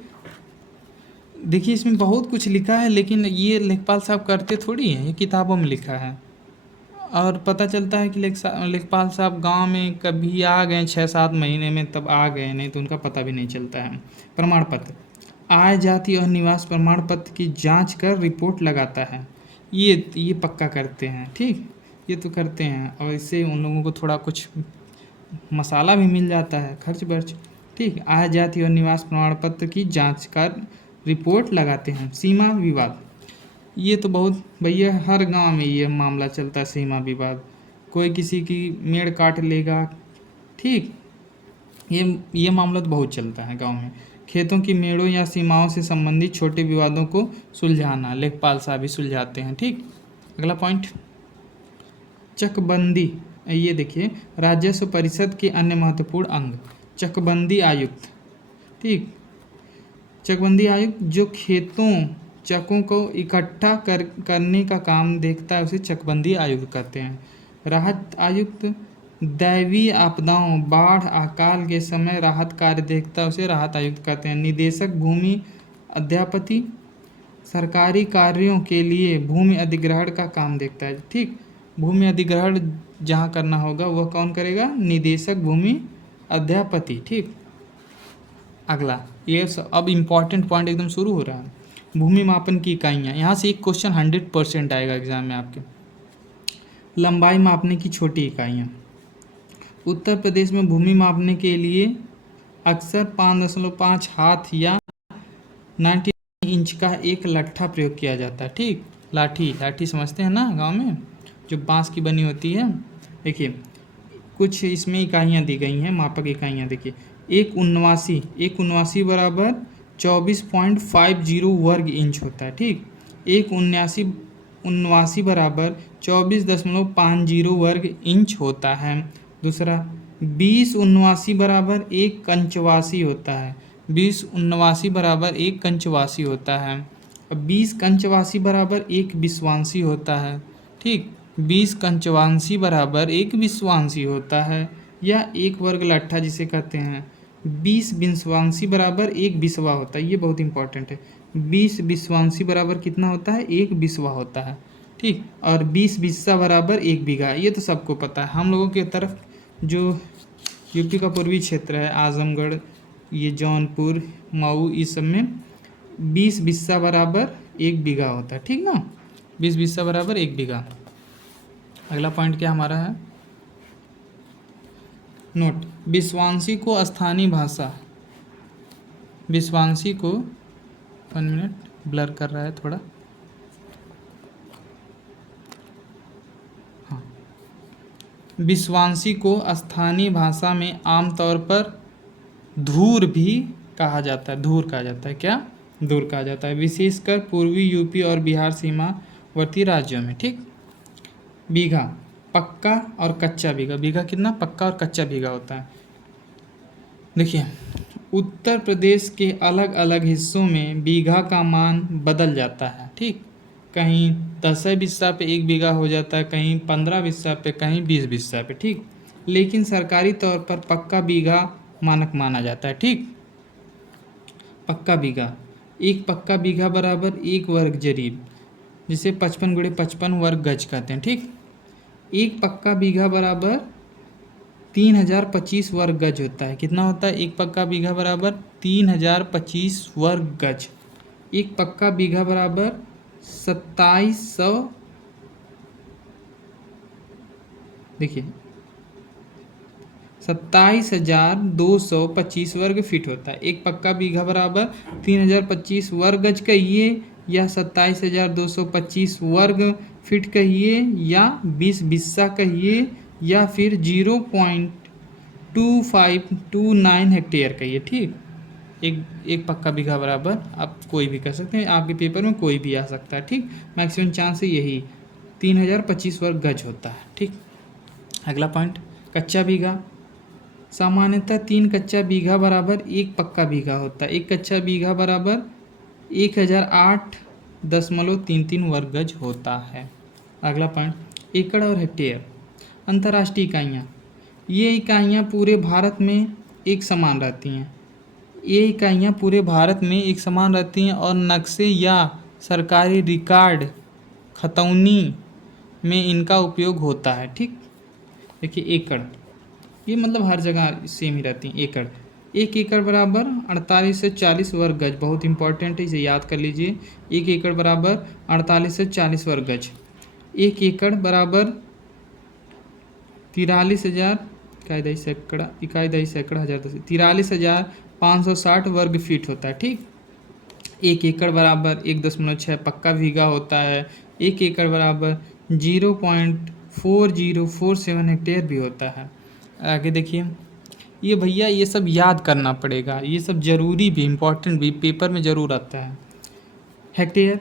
देखिए इसमें बहुत कुछ लिखा है, लेकिन ये लेखपाल साहब करते थोड़ी हैं, ये किताबों में लिखा है। और पता चलता है कि लेखपाल साहब गांव में कभी आ गए 6-7 महीने में, तब आ गए, नहीं तो उनका पता भी नहीं चलता है। प्रमाण पत्र, आय, जाति और निवास प्रमाण पत्र की जांच कर रिपोर्ट लगाता है। ये पक्का करते हैं, ठीक, ये तो करते हैं, और इससे उन लोगों को थोड़ा कुछ मसाला भी मिल जाता है, खर्च बर्च, ठीक। आय, जाति और निवास प्रमाण पत्र की जांच कर रिपोर्ट लगाते हैं। सीमा विवाद, ये तो बहुत भैया हर गांव में ये मामला चलता है, सीमा विवाद, कोई किसी की मेड़ काट लेगा, ठीक, ये मामला तो बहुत चलता है गांव में। खेतों की मेड़ों या सीमाओं से संबंधित छोटे विवादों को सुलझाना, लेखपाल साहब भी सुलझाते हैं, ठीक। अगला पॉइंट, चकबंदी, ये देखिए राजस्व परिषद के अन्य महत्वपूर्ण अंग, चकबंदी आयुक्त, ठीक, चकबंदी आयुक्त जो खेतों चकों को इकट्ठा करने का काम देखता है, उसे चकबंदी आयुक्त कहते हैं। राहत आयुक्त दैवीय आपदाओं, बाढ़, अकाल के समय राहत कार्य देखता है, उसे राहत आयुक्त कहते हैं। निदेशक भूमि अध्यापति सरकारी कार्यों के लिए भूमि अधिग्रहण का काम देखता है, ठीक, भूमि अधिग्रहण जहाँ करना होगा वह कौन करेगा, निदेशक भूमि अध्यापति, ठीक। अगला, ये अब इम्पॉर्टेंट पॉइंट एकदम शुरू हो रहा है, भूमि मापन की इकाइयाँ। यहाँ से एक क्वेश्चन 100% आएगा एग्जाम में आपके। लंबाई मापने की छोटी इकाइयाँ, उत्तर प्रदेश में भूमि मापने के लिए अक्सर 5.5 हाथ या 90 इंच का एक लट्ठा प्रयोग किया जाता है, ठीक, लाठी समझते हैं ना गांव में, जो बांस की बनी होती है। देखिए कुछ इसमें इकाइयाँ दी गई हैं, मापक इकाइयाँ देखिए, एक उन्वासी बराबर 24.50 वर्ग इंच होता है, ठीक, एक उन्वासी बराबर 24.50 वर्ग इंच होता है। दूसरा, 20 उन्वासी बराबर एक कंचवासी होता है, 20 उन्वासी बराबर एक कंचवासी होता है। अब 20 कंचवासी बराबर एक विश्वांसी होता है, ठीक, 20 कंचवांसी बराबर एक विश्वांसी होता है, या एक वर्ग लट्ठा जिसे कहते हैं। 20 विश्वांसी बराबर एक बिस्वा होता है, ये बहुत इंपॉर्टेंट है, 20 विश्वांसी बराबर कितना होता है, एक बिस्वा होता है, ठीक, और 20 बिस्सा बराबर एक बीघा, ये तो सबको पता है। हम लोगों की तरफ जो यूपी का पूर्वी क्षेत्र है, आजमगढ़, ये जौनपुर, मऊ, इस सब में 20 बिस्सा बराबर एक बीघा होता है, ठीक ना, 20 बिस्सा बराबर एक बीघा। अगला पॉइंट क्या हमारा है, नोट, विश्वांसी को स्थानीय भाषा, विश्वांसी को 1 मिनट ब्लर कर रहा है थोड़ा, हाँ, विश्वांसी को स्थानीय भाषा में आमतौर पर धूर भी कहा जाता है, धूर कहा जाता है, क्या, धूर कहा जाता है, विशेषकर पूर्वी यूपी और बिहार सीमावर्ती राज्यों में, ठीक। बीघा, पक्का और कच्चा बीघा, बीघा कितना, पक्का और कच्चा बीघा होता है। देखिए उत्तर प्रदेश के अलग अलग हिस्सों में बीघा का मान बदल जाता है, ठीक, कहीं 10 बिस्सा पे एक बीघा हो जाता है, कहीं 15 बिस्सा पे, कहीं 20 बिस्सा पे, ठीक, लेकिन सरकारी तौर पर पक्का बीघा मानक माना जाता है, ठीक। पक्का बीघा, एक पक्का बीघा बराबर एक वर्ग जरीब, जिसे 55 × 55 वर्ग गज कहते हैं, ठीक। एक पक्का बीघा बराबर 3025 वर्ग गज होता है, कितना होता है, एक पक्का बीघा बराबर 3025 वर्ग गज। एक पक्का बीघा बराबर 2700, देखिए 27,225 वर्ग फीट होता है। एक पक्का बीघा बराबर 3025 वर्ग गज कहिए, या 27,225 वर्ग फीट कहिए, या 20 बिस्सा कहिए, या फिर 0.2529 हेक्टेयर कहिए, ठीक। एक पक्का बीघा बराबर आप कोई भी कर सकते हैं, आपके पेपर में कोई भी आ सकता है, ठीक, मैक्सिमम चांस है यही 3025 वर्ग गज होता है, ठीक। अगला पॉइंट, कच्चा बीघा, सामान्यतः 3 कच्चा बीघा बराबर एक पक्का बीघा होता है। एक कच्चा बीघा बराबर 1008 1.33 वर्ग गज होता है। अगला पॉइंट, एकड़ और हेक्टेयर। अंतर्राष्ट्रीय इकाइयाँ, ये इकाइयाँ पूरे भारत में एक समान रहती हैं। ये इकाइयाँ पूरे भारत में एक समान रहती हैं और नक्शे या सरकारी रिकॉर्ड खतौनी में इनका उपयोग होता है। ठीक, देखिए एकड़, ये मतलब हर जगह सेम ही रहती हैं। एकड़, 1 एकड़ बराबर 48 से 40 वर्ग गज, बहुत इंपॉर्टेंट है, इसे याद कर लीजिए। 1 एकड़ बराबर 48 से 40 वर्ग गज। 1 एकड़ बराबर 43,000 इकाई सैकड़ा हज़ार 43,560 वर्ग फीट होता है। ठीक, 1 एकड़ बराबर 1.6 पक्का बीघा होता है। 1 एकड़ बराबर 0.4047 हेक्टेयर भी होता है। आगे देखिए, ये भैया ये सब याद करना पड़ेगा, ये सब जरूरी भी, इम्पोर्टेंट भी, पेपर में ज़रूर आता है। हेक्टेयर,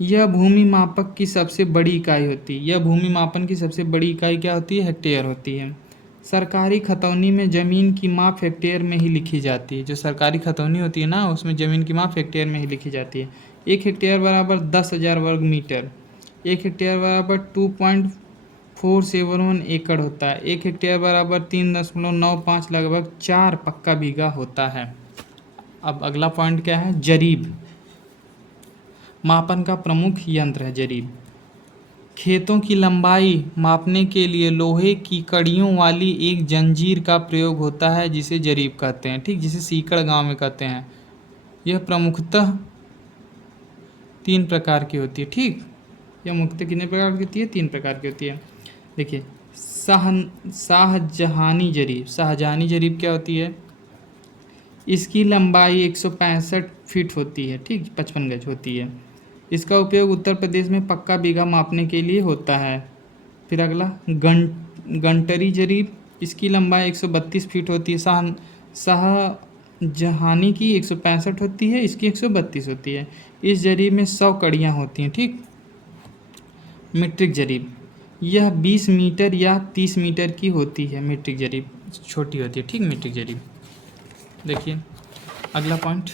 यह भूमि मापक की सबसे बड़ी इकाई होती है। यह भूमि मापन की सबसे बड़ी इकाई क्या होती है? हेक्टेयर होती है। सरकारी खतौनी में ज़मीन की माप हेक्टेयर में ही लिखी जाती है। जो सरकारी खतौनी होती है ना, उसमें ज़मीन की माप हेक्टेयर में ही लिखी जाती है। 1 हेक्टेयर बराबर 10,000 वर्ग मीटर। 1 हेक्टेयर बराबर 2.471 एकड़ होता है। 1 हेक्टेयर बराबर 3.95 लगभग 4 पक्का बीघा होता है। अब अगला पॉइंट क्या है? जरीब, मापन का प्रमुख यंत्र है जरीब। खेतों की लंबाई मापने के लिए लोहे की कड़ियों वाली एक जंजीर का प्रयोग होता है जिसे जरीब कहते हैं। ठीक, जिसे सीकड़ गांव में कहते हैं। यह प्रमुखतः 3 प्रकार की होती है। ठीक, यह मुख्यतः कितने प्रकार की होती है? 3 प्रकार की होती है। देखिए, शाहजहानी जरीब। शाहजहानी जरीब क्या होती है? इसकी लंबाई 165 फीट होती है। ठीक, 55 गज होती है। इसका उपयोग उत्तर प्रदेश में पक्का बीघा मापने के लिए होता है। फिर अगला गंटरी जरीब, इसकी लंबाई 132 फीट होती है। शाहजहानी की 165 होती है, इसकी 132 होती है। इस जरीब में 100 कड़ियाँ होती हैं। ठीक, मीट्रिक जरीब, यह 20 मीटर या 30 मीटर की होती है। मीट्रिक जरीब छोटी होती है। ठीक, मीट्रिक जरीब। देखिए अगला पॉइंट,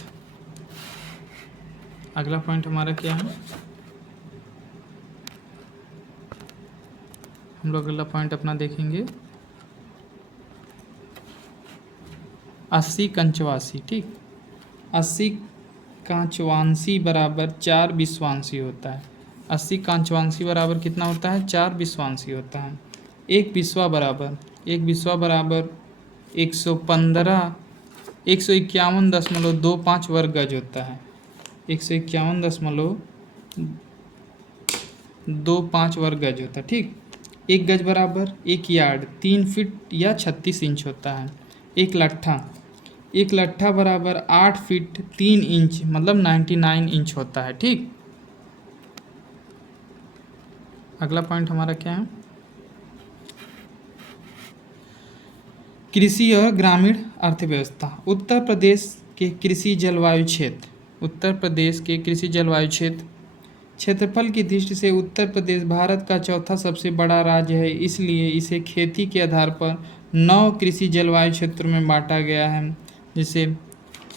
अगला पॉइंट हमारा क्या है? हम लोग अगला पॉइंट अपना देखेंगे 80 कंचवासी। ठीक, 80 कांचवांसी बराबर 4 विश्वांसी होता है। 80 कांचवांसी बराबर कितना होता है? 4 विश्वांसी होता है। एक विश्वा बराबर 151.25 वर्ग गज होता है। 151.25 वर्ग गज होता है। ठीक, 1 गज बराबर 1 यार्ड 3 फीट या 36 इंच होता है। एक लट्ठा बराबर 8 फीट 3 इंच मतलब 99 इंच होता है। ठीक, अगला पॉइंट हमारा क्या है? कृषि और ग्रामीण अर्थव्यवस्था। उत्तर प्रदेश के कृषि जलवायु क्षेत्र क्षेत्रफल की दृष्टि से उत्तर प्रदेश भारत का चौथा सबसे बड़ा राज्य है। इसलिए इसे खेती के आधार पर 9 कृषि जलवायु क्षेत्रों में बांटा गया है, जैसे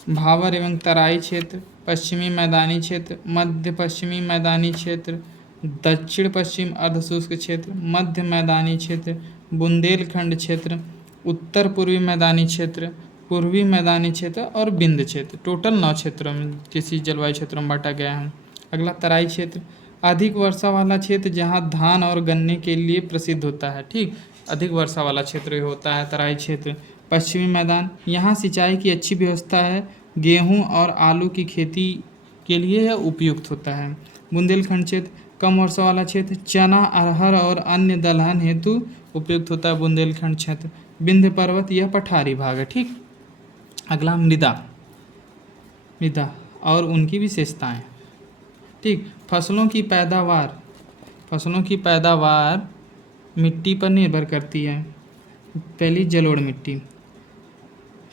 भावर एवं तराई क्षेत्र, पश्चिमी मैदानी क्षेत्र, मध्य पश्चिमी मैदानी क्षेत्र, दक्षिण पश्चिम अर्धशुष्क क्षेत्र, मध्य मैदानी क्षेत्र, बुंदेलखंड क्षेत्र, उत्तर पूर्वी मैदानी क्षेत्र, पूर्वी मैदानी क्षेत्र और बिंद क्षेत्र। टोटल 9 क्षेत्रों में कृषि जलवायु क्षेत्रों में बांटा गया है। अगला तराई क्षेत्र, अधिक वर्षा वाला क्षेत्र जहां धान और गन्ने के लिए प्रसिद्ध होता है। ठीक, अधिक वर्षा वाला क्षेत्र होता है तराई क्षेत्र। पश्चिमी मैदान, यहाँ सिंचाई की अच्छी व्यवस्था है, गेहूं और आलू की खेती के लिए यह उपयुक्त होता है। बुंदेलखंड क्षेत्र, कम वर्षा वाला क्षेत्र, चना, अरहर और अन्य दलहन हेतु उपयुक्त होता है बुंदेलखंड क्षेत्र। विंध्य पर्वत, यह पठारी भाग है। ठीक, अगला मृदा और उनकी विशेषताएं। ठीक, फसलों की पैदावार मिट्टी पर निर्भर करती है। पहली जलोढ़ मिट्टी।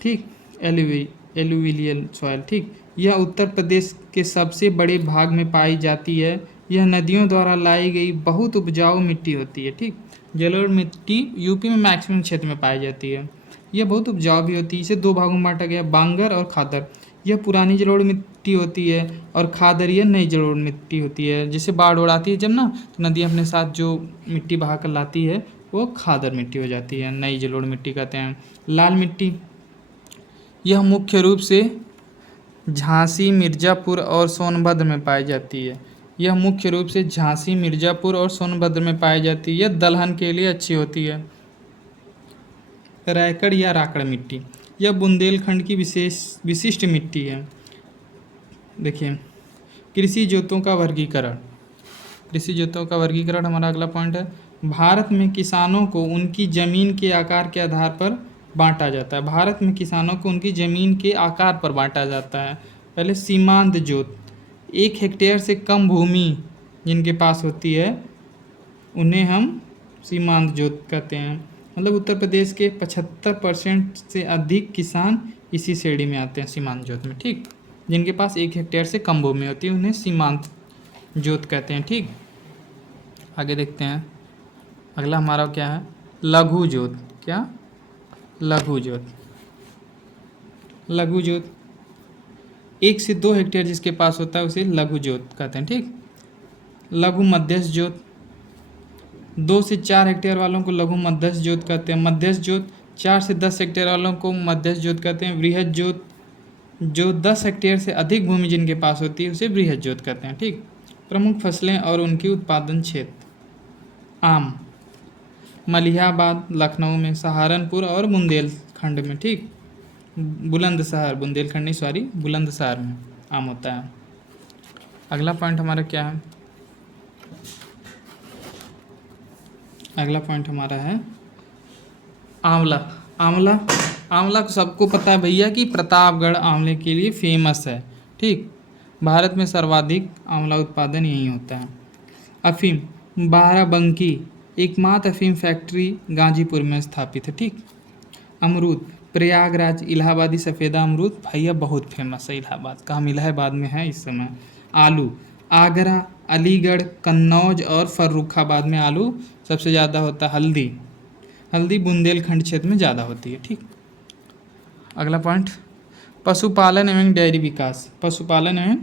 ठीक, एलुवियल सॉइल। ठीक, यह उत्तर प्रदेश के सबसे बड़े भाग में पाई जाती है। यह नदियों द्वारा लाई गई बहुत उपजाऊ मिट्टी होती है। ठीक, जलोढ़ मिट्टी यूपी में मैक्सिमम क्षेत्र में पाई जाती है। यह बहुत उपजाऊ भी होती है। इसे 2 भागों में बांटा गया, बांगर और खादर। यह पुरानी जलोढ़ मिट्टी होती है, और खादर या नई जलोढ़ मिट्टी होती है। जैसे बाढ़ उड़ आती है जब ना, तो नदी अपने साथ जो मिट्टी बहा कर लाती है वो खादर मिट्टी हो जाती है, नई जलोढ़ मिट्टी कहते हैं। लाल मिट्टी, यह मुख्य रूप से झांसी, मिर्ज़ापुर और सोनभद्र में पाई जाती है। यह मुख्य रूप से झांसी, मिर्ज़ापुर और सोनभद्र में पाई जाती है। यह दलहन के लिए अच्छी होती है। रैकड़ या राकड़ मिट्टी, यह बुंदेलखंड की विशिष्ट मिट्टी है। देखिए, कृषि जोतों का वर्गीकरण। कृषि जोतों का वर्गीकरण हमारा अगला पॉइंट है। भारत में किसानों को उनकी ज़मीन के आकार के आधार पर बांटा जाता है। भारत में किसानों को उनकी ज़मीन के आकार पर बांटा जाता है। पहले सीमांत जोत, 1 हेक्टेयर से कम भूमि जिनके पास होती है उन्हें हम सीमांत जोत कहते हैं। मतलब उत्तर प्रदेश के 75% से अधिक किसान इसी श्रेणी में आते हैं, सीमांत जोत में। ठीक, जिनके पास 1 हेक्टेयर से कम भूमि होती है उन्हें सीमांत जोत कहते हैं। ठीक, आगे देखते हैं। अगला हमारा क्या है? लघु जोत। क्या? लघु जोत। लघु जोत 1 से 2 हेक्टेयर जिसके पास होता है उसे लघु जोत कहते हैं। ठीक, लघु मध्यस्थ जोत, 2 से 4 हेक्टेयर वालों को लघु मध्यस्थ जोत कहते हैं। मध्यस्थ जोत 4 से 10 हेक्टेयर वालों को मध्यस्थ जोत कहते हैं। वृहद जोत, जो 10 हेक्टेयर से अधिक भूमि जिनके पास होती है उसे वृहद जोत कहते हैं। ठीक, प्रमुख फसलें और उनकी उत्पादन क्षेत्र। आम, मलिहाबाद, लखनऊ में, सहारनपुर और बुंदेलखंड में। ठीक, बुलंदशहर, बुंदेलखंड नहीं सॉरी, बुलंदशहर में आम होता है। अगला पॉइंट हमारा क्या है? अगला पॉइंट हमारा है आंवला। आंवला, आंवला को सबको पता है भैया कि प्रतापगढ़ आंवले के लिए फेमस है। ठीक, भारत में सर्वाधिक आंवला उत्पादन यहीं होता है। अफीम, बाराबंकी, एकमात्र अफीम फैक्ट्री गाजीपुर में स्थापित है। ठीक, अमरूद, प्रयागराज इलाहाबादी सफ़ेदा अमरूद भैया बहुत फेमस है इलाहाबाद का, हम इलाहाबाद में हैं इस समय। आलू, आगरा, अलीगढ़, कन्नौज और फर्रुखाबाद में आलू सबसे ज़्यादा होता है। हल्दी, हल्दी बुंदेलखंड क्षेत्र में ज़्यादा होती है। ठीक, अगला पॉइंट पशुपालन एवं डेयरी विकास। पशुपालन एवं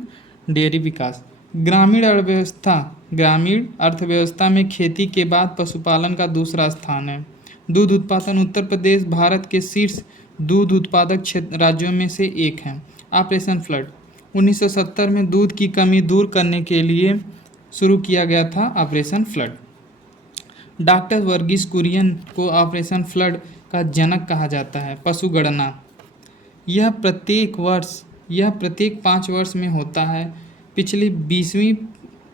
डेयरी विकास, ग्रामीण अर्थव्यवस्था, ग्रामीण अर्थव्यवस्था में खेती के बाद पशुपालन का दूसरा स्थान है। दूध उत्पादन, उत्तर प्रदेश भारत के शीर्ष दूध उत्पादक क्षेत्र राज्यों में से एक है। ऑपरेशन फ्लड, 1970 में दूध की कमी दूर करने के लिए शुरू किया गया था operation flood. Doctor Verghese Kurien को ऑपरेशन फ्लड का जनक कहा जाता है। पशुगणना, यह प्रत्येक 5 वर्ष में होता है।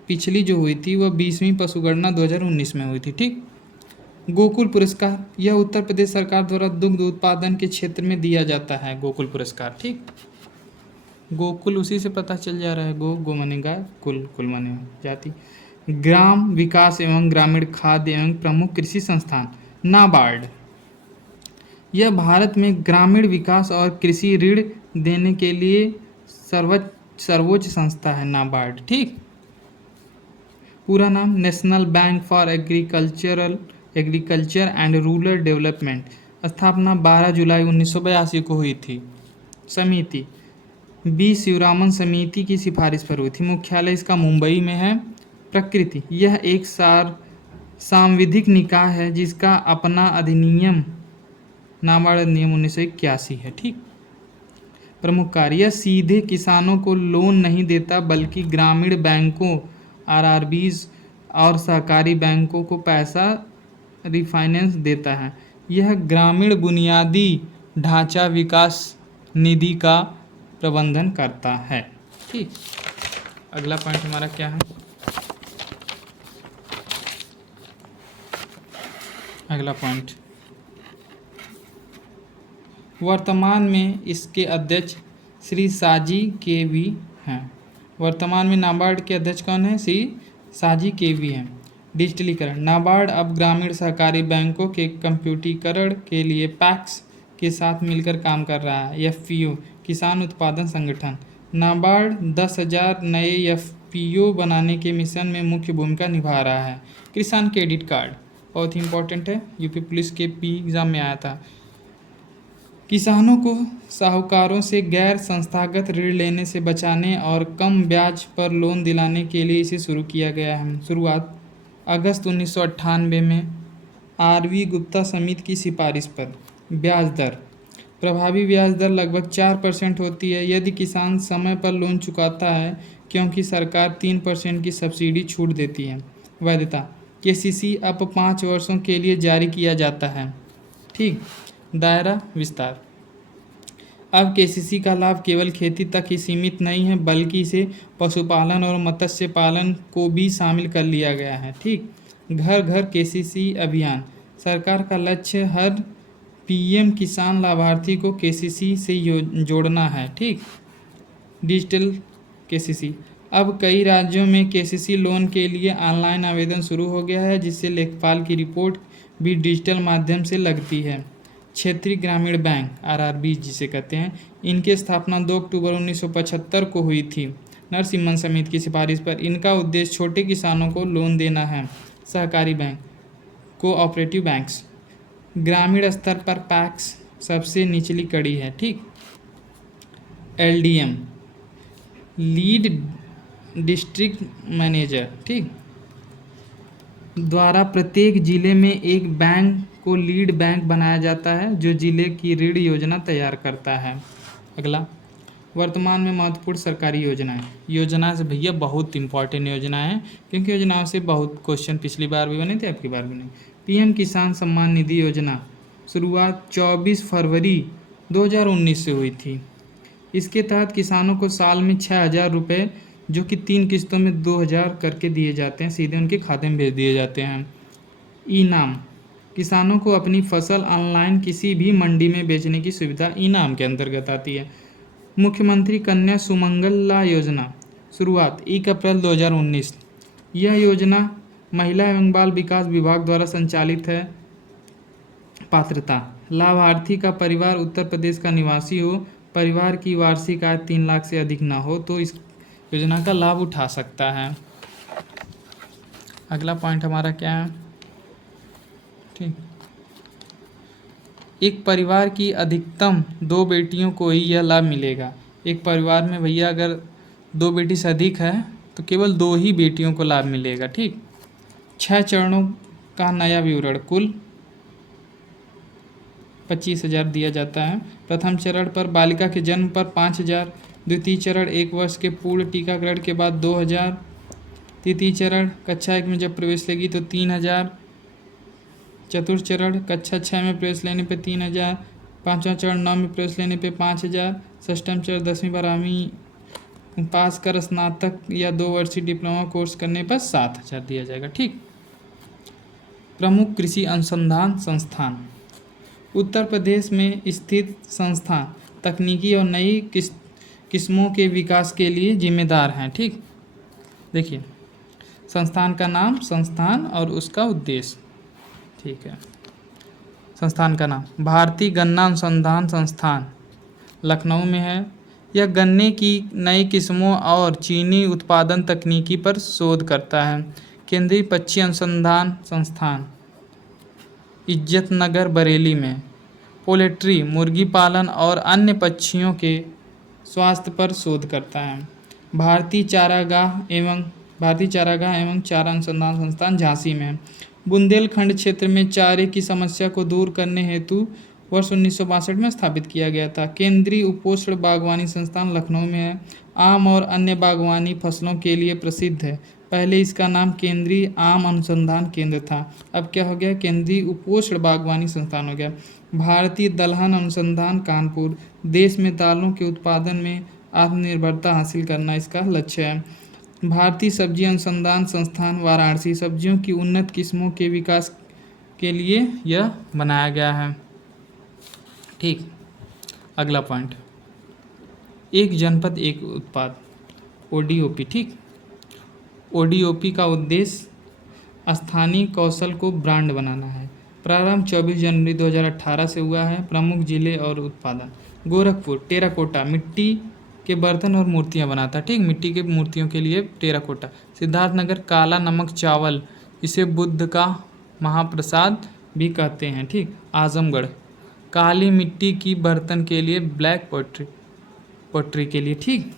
पिछली जो हुई थी वह 20वीं पशुगणना 2019 में हुई थी। ठीक, गोकुल पुरस्कार, यह उत्तर प्रदेश सरकार द्वारा दुग्ध उत्पादन के क्षेत्र में दिया जाता है। गोकुल पुरस्कार। ठीक, गोकुल उसी से पता चल जा रहा है, गो माने गाय, कुल माने जाति। ग्राम विकास एवं ग्रामीण खाद्य एवं प्रमुख कृषि संस्थान, नाबार्ड, यह भारत में ग्रामीण विकास और कृषि ऋण देने के लिए सर्वोच्च संस्था है, नाबार्ड। ठीक, पूरा नाम national bank for agriculture and rural development. स्थापना 12 जुलाई 1982 को हुई थी। समिति बी शिवरामन समिति की सिफारिश पर हुई थी। मुख्यालय इसका मुंबई में है। प्रकृति, यह एक सांविधिक निकाय है जिसका अपना अधिनियम नाबार्ड अधिनियम 1981 है। ठीक, प्रमुख कार्य, यह सीधे किसानों को लोन नहीं देता बल्कि ग्रामीण बैंकों, आरआरबीज और सहकारी बैंकों को पैसा रिफाइनेंस देता है। यह ग्रामीण बुनियादी ढांचा विकास निधि का प्रबंधन करता है। ठीक, अगला पॉइंट हमारा क्या है? अगला पॉइंट, वर्तमान में इसके अध्यक्ष श्री साजी केवी हैं। वर्तमान में नाबार्ड के अध्यक्ष कौन है? श्री साजी केवी हैं। डिजिटलीकरण, नाबार्ड अब ग्रामीण सहकारी बैंकों के कंप्यूटरीकरण के लिए पैक्स के साथ मिलकर काम कर रहा है। एफपीओ, किसान उत्पादन संगठन, नाबार्ड 10,000 नए एफपीओ बनाने के मिशन में मुख्य भूमिका निभा रहा है। किसान क्रेडिट कार्ड बहुत ही इंपॉर्टेंट है, यूपी पुलिस के पी एग्ज़ाम में आया था। किसानों को साहूकारों से गैर संस्थागत ऋण लेने से बचाने और कम ब्याज पर लोन दिलाने के लिए इसे शुरू किया गया है। शुरुआत अगस्त 1998 में आरवी गुप्ता समिति की सिफारिश पर। ब्याज दर प्रभावी ब्याज दर लगभग 4% होती है यदि किसान समय पर लोन चुकाता है, क्योंकि सरकार 3% की सब्सिडी छूट देती है। वैधता केसीसी अब 5 वर्षों के लिए जारी किया जाता है। ठीक। दायरा विस्तार अब केसीसी का लाभ केवल खेती तक ही सीमित नहीं है, बल्कि इसे पशुपालन और मत्स्य पालन को भी शामिल कर लिया गया है। ठीक। घर घर केसीसी अभियान सरकार का लक्ष्य हर पीएम किसान लाभार्थी को केसीसी से जोड़ना है। ठीक। डिजिटल केसीसी अब कई राज्यों में केसीसी लोन के लिए ऑनलाइन आवेदन शुरू हो गया है, जिससे लेखपाल की रिपोर्ट भी डिजिटल माध्यम से लगती है। क्षेत्रीय ग्रामीण बैंक आरआरबी जिसे कहते हैं, इनकी स्थापना 2 अक्टूबर 1975 को हुई थी नरसिम्हन समिति की सिफारिश पर। इनका उद्देश्य छोटे किसानों को लोन देना है। सहकारी बैंक कोऑपरेटिव बैंक्स ग्रामीण स्तर पर पैक्स सबसे निचली कड़ी है। ठीक। एलडीएम लीड डिस्ट्रिक्ट मैनेजर ठीक द्वारा प्रत्येक जिले में एक बैंक को लीड बैंक बनाया जाता है, जो जिले की ऋण योजना तैयार करता है। अगला वर्तमान में महत्वपूर्ण सरकारी योजना से भैया बहुत इंपॉर्टेंट योजनाएं हैं, क्योंकि योजनाओं से बहुत क्वेश्चन पिछली बार भी बने थे, आपकी बार भी नहीं। पीएम किसान सम्मान निधि योजना शुरुआत 24 फरवरी 2019 से हुई थी। इसके तहत किसानों को साल में 6,000 रुपये, जो कि 3 किस्तों में 2,000 करके दिए जाते हैं, सीधे उनके खाते में भेज दिए जाते हैं। इनाम किसानों को अपनी फसल ऑनलाइन किसी भी मंडी में बेचने की सुविधा इनाम के अंतर्गत आती है। मुख्यमंत्री कन्या सुमंगला योजना शुरुआत 1 अप्रैल 2019। यह योजना महिला एवं बाल विकास विभाग द्वारा संचालित है। पात्रता लाभार्थी का परिवार उत्तर प्रदेश का निवासी हो, परिवार की वार्षिक आय 3 लाख से अधिक ना हो तो इस योजना का लाभ उठा सकता है। अगला पॉइंट हमारा क्या है? ठीक। एक परिवार की अधिकतम 2 बेटियों को ही यह लाभ मिलेगा। एक परिवार में भैया अगर 2 बेटी से अधिक है तो केवल 2 ही बेटियों को लाभ मिलेगा। ठीक। 6 चरणों का नया विवरण कुल 25,000 दिया जाता है। प्रथम चरण पर बालिका के जन्म पर 5,000, द्वितीय चरण 1 वर्ष के पूर्ण टीकाकरण के बाद 2,000, तृतीय चरण कक्षा 1 में जब प्रवेश लेगी तो 3,000, चतुर्थ चरण कक्षा 6 में प्रवेश लेने पे 3,000, पाँचवां चरण 9 में प्रवेश लेने पे 5,000, षष्ठम चरण 10वीं 12वीं पास कर स्नातक या 2 वर्षीय डिप्लोमा कोर्स करने पर 7,000 दिया जाएगा। ठीक। प्रमुख कृषि अनुसंधान संस्थान उत्तर प्रदेश में स्थित संस्थान तकनीकी और नई किस्मों के विकास के लिए जिम्मेदार हैं। ठीक। देखिए संस्थान का नाम, संस्थान और उसका उद्देश्य। ठीक है। संस्थान का नाम भारतीय गन्ना अनुसंधान संस्थान लखनऊ में है। यह गन्ने की नई किस्मों और चीनी उत्पादन तकनीकी पर शोध करता है। केंद्रीय पक्षी अनुसंधान संस्थान इज्जतनगर बरेली में पोल्ट्री मुर्गी पालन और अन्य पक्षियों के स्वास्थ्य पर शोध करता है। भारतीय चारागाह एवं चारा अनुसंधान संस्थान झांसी में बुंदेलखंड क्षेत्र में चारे की समस्या को दूर करने हेतु वर्ष 1962 में स्थापित किया गया था। केंद्रीय उपोष्ण बागवानी संस्थान लखनऊ में है। आम और अन्य बागवानी फसलों के लिए प्रसिद्ध है। पहले इसका नाम केंद्रीय आम अनुसंधान केंद्र था, अब क्या हो गया? केंद्रीय उपोष्ण बागवानी संस्थान हो गया। भारतीय दलहन अनुसंधान कानपुर देश में दालों के उत्पादन में आत्मनिर्भरता हासिल करना इसका लक्ष्य है। भारतीय सब्जी अनुसंधान संस्थान वाराणसी सब्जियों की उन्नत किस्मों के विकास के लिए यह बनाया गया है। ठीक। अगला पॉइंट एक जनपद एक उत्पाद ओडीओपी। ठीक। ओडीओपी का उद्देश्य स्थानीय कौशल को ब्रांड बनाना है। प्रारंभ 24 जनवरी 2018 से हुआ है। प्रमुख जिले और उत्पादन गोरखपुर टेराकोटा मिट्टी के बर्तन और मूर्तियां बनाता है। ठीक। मिट्टी के मूर्तियों के लिए टेराकोटा। सिद्धार्थनगर काला नमक चावल, इसे बुद्ध का महाप्रसाद भी कहते हैं। ठीक। आजमगढ़ काली मिट्टी की बर्तन के लिए ब्लैक पॉटरी के लिए, ठीक।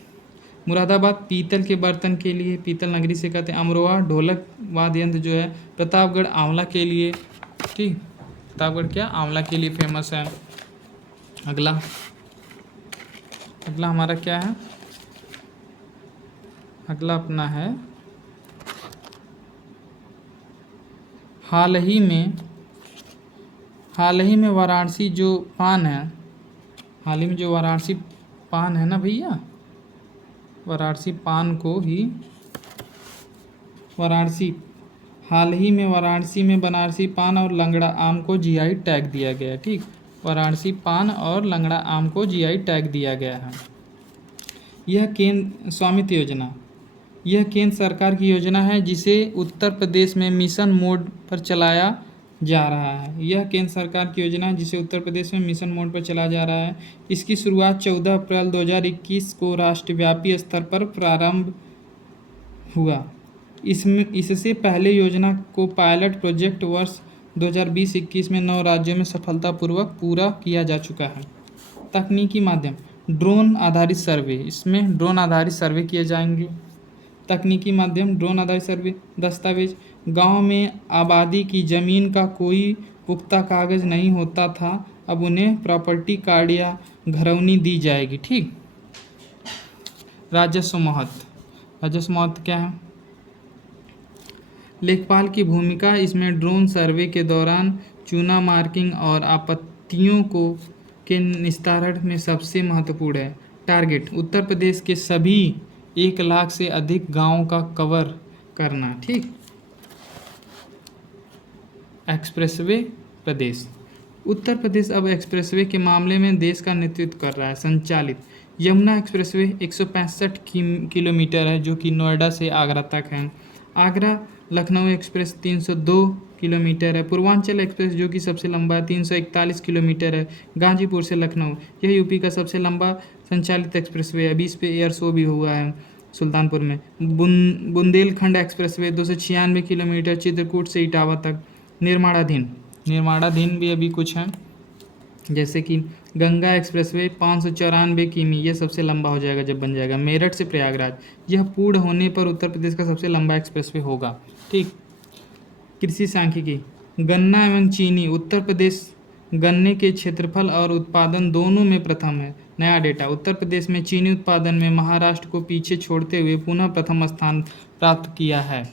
मुरादाबाद पीतल के बर्तन के लिए, पीतल नगरी से कहते हैं। अमरोहा ढोलक वाद्य यंत्र जो है। प्रतापगढ़ आंवला के लिए, ठीक। प्रतापगढ़ क्या आंवला के लिए फेमस है। अगला अगला हमारा क्या है, अगला अपना है हाल ही में वाराणसी जो पान है, हाल ही में जो वाराणसी पान है ना भैया, वाराणसी पान को ही हाल ही में वाराणसी में बनारसी पान और लंगड़ा आम को जीआई टैग दिया गया है, ठीक। वाराणसी पान और लंगड़ा आम को जीआई टैग दिया गया है। यह केंद्र स्वामित्व योजना, यह केंद्र सरकार की योजना है जिसे उत्तर प्रदेश में मिशन मोड पर चलाया जा रहा है। यह केंद्र सरकार की योजना है जिसे उत्तर प्रदेश में मिशन मोड पर चलाया जा रहा है। इसकी शुरुआत 14 अप्रैल 2021 को राष्ट्रव्यापी स्तर पर प्रारंभ हुआ। इससे पहले योजना को पायलट प्रोजेक्ट वर्ष 2020-21 में 9 राज्यों में सफलतापूर्वक पूरा किया जा चुका है। तकनीकी माध्यम, ड्रोन आधारित सर्वे, इसमें ड्रोन आधारित सर्वे किए जाएंगे। तकनीकी माध्यम ड्रोन आधारित सर्वे। दस्तावेज, गांव में आबादी की ज़मीन का कोई पुख्ता कागज़ नहीं होता था, अब उन्हें प्रॉपर्टी कार्ड या घरौनी दी जाएगी, ठीक। राजस्व महत्व क्या है, लेखपाल की भूमिका, इसमें ड्रोन सर्वे के दौरान चूना मार्किंग और आपत्तियों के निस्तारण में सबसे महत्वपूर्ण है। टारगेट, उत्तर प्रदेश के सभी 1 लाख से अधिक गांवों का कवर करना, ठीक। एक्सप्रेसवे प्रदेश, उत्तर प्रदेश अब एक्सप्रेसवे के मामले में देश का नेतृत्व कर रहा है। संचालित, यमुना एक्सप्रेसवे 165 किलोमीटर है जो कि नोएडा से आगरा तक है। आगरा लखनऊ एक्सप्रेस 302 किलोमीटर है। पूर्वांचल एक्सप्रेस जो कि सबसे लंबा है 341 किलोमीटर है, गाजीपुर से लखनऊ। यह यूपी का सबसे लंबा संचालित एक्सप्रेसवे है। अभी इस पे एयर शो भी हुआ है सुल्तानपुर में। बुंदेलखंड एक्सप्रेसवे 296 किलोमीटर, चित्रकूट से इटावा तक। निर्माणाधीन भी अभी कुछ हैं, जैसे कि गंगा एक्सप्रेसवे 594 किमी, यह सबसे लंबा हो जाएगा जब बन जाएगा। मेरठ से प्रयागराज, यह पूर्ण होने पर उत्तर प्रदेश का सबसे लंबा एक्सप्रेसवे होगा, ठीक। कृषि सांख्यिकी, गन्ना एवं चीनी, उत्तर प्रदेश गन्ने के क्षेत्रफल और उत्पादन दोनों में प्रथम है। नया डेटा, उत्तर प्रदेश में चीनी उत्पादन में महाराष्ट्र को पीछे छोड़ते हुए पुनः प्रथम स्थान प्राप्त किया है।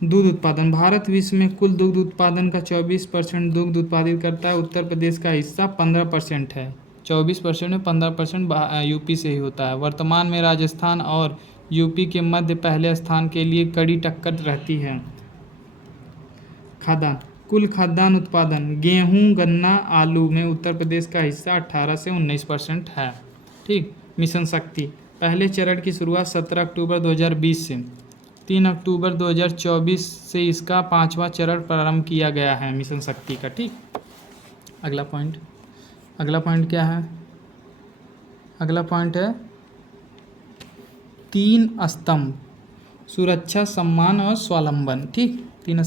दूध उत्पादन, भारत विश्व में कुल दुग्ध उत्पादन का 24% दुग्ध उत्पादित करता है। उत्तर प्रदेश का हिस्सा 15% है। 24% में 15% यूपी से ही होता है। वर्तमान में राजस्थान और यूपी के मध्य पहले स्थान के लिए कड़ी टक्कर रहती है। खाद्यान्न, कुल खाद्यान्न उत्पादन गेहूं, गन्ना, आलू में उत्तर प्रदेश का हिस्सा 18 से 19% है, ठीक। मिशन शक्ति, पहले चरण की शुरुआत 17 अक्टूबर 2020 से 3 अक्टूबर 2024 से इसका 5वां चरण प्रारंभ किया गया है मिशन शक्ति का, ठीक। अगला पॉइंट क्या है, अगला पॉइंट है 3 स्तंभ, सुरक्षा, सम्मान और स्वावलंबन, ठीक। 3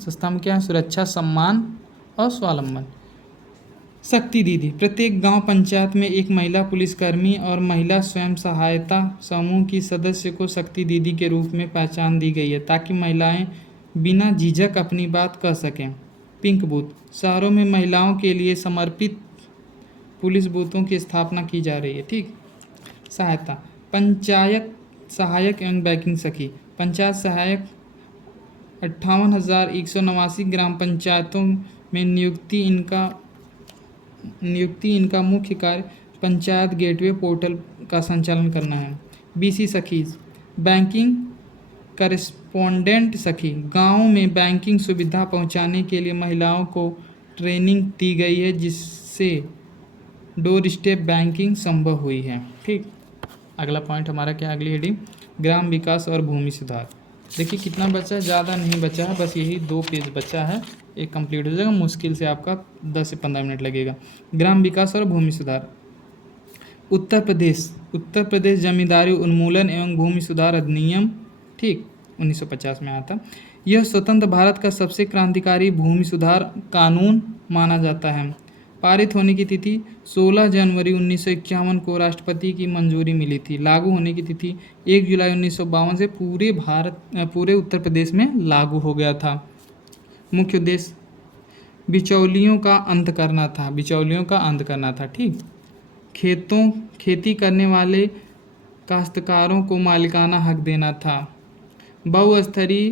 स्तंभ क्या है, सुरक्षा, सम्मान और स्वावलंबन। शक्ति दीदी, प्रत्येक गांव पंचायत में एक महिला पुलिसकर्मी और महिला स्वयं सहायता समूह की सदस्य को शक्ति दीदी के रूप में पहचान दी गई है ताकि महिलाएं बिना झिझक अपनी बात कह सकें। पिंक बूथ, शहरों में महिलाओं के लिए समर्पित पुलिस बूथों की स्थापना की जा रही है, ठीक। सहायता, पंचायत सहायक एवं बैंकिंग सखी, पंचायत सहायक 58,189 ग्राम पंचायतों में नियुक्ति इनका मुख्य कार्य पंचायत गेटवे पोर्टल का संचालन करना है। बीसी सखी, बैंकिंग करेस्पोंडेंट सखी, गांव में बैंकिंग सुविधा पहुंचाने के लिए महिलाओं को ट्रेनिंग दी गई है जिससे डोर स्टेप बैंकिंग संभव हुई है, ठीक। अगला पॉइंट हमारा क्या, अगली हेडिंग ग्राम विकास और भूमि सुधार। देखिए कितना बचा है, ज़्यादा नहीं बचा है, बस यही 2 पेज बचा है, एक कंप्लीट हो जाएगा। मुश्किल से आपका 10 से 15 मिनट लगेगा। ग्राम विकास और भूमि सुधार। उत्तर प्रदेश जमींदारी उन्मूलन एवं भूमि सुधार अधिनियम, ठीक, 1950 में आया था। यह स्वतंत्र भारत का सबसे क्रांतिकारी भूमि सुधार कानून माना जाता है। पारित होने की तिथि 16 जनवरी 1951 को राष्ट्रपति की मंजूरी मिली थी। लागू होने की तिथि 1 जुलाई 1952 से पूरे उत्तर प्रदेश में लागू हो गया था। मुख्य उद्देश्य बिचौलियों का अंत करना था। ठीक, खेती करने वाले काश्तकारों को मालिकाना हक देना था। बहुस्तरीय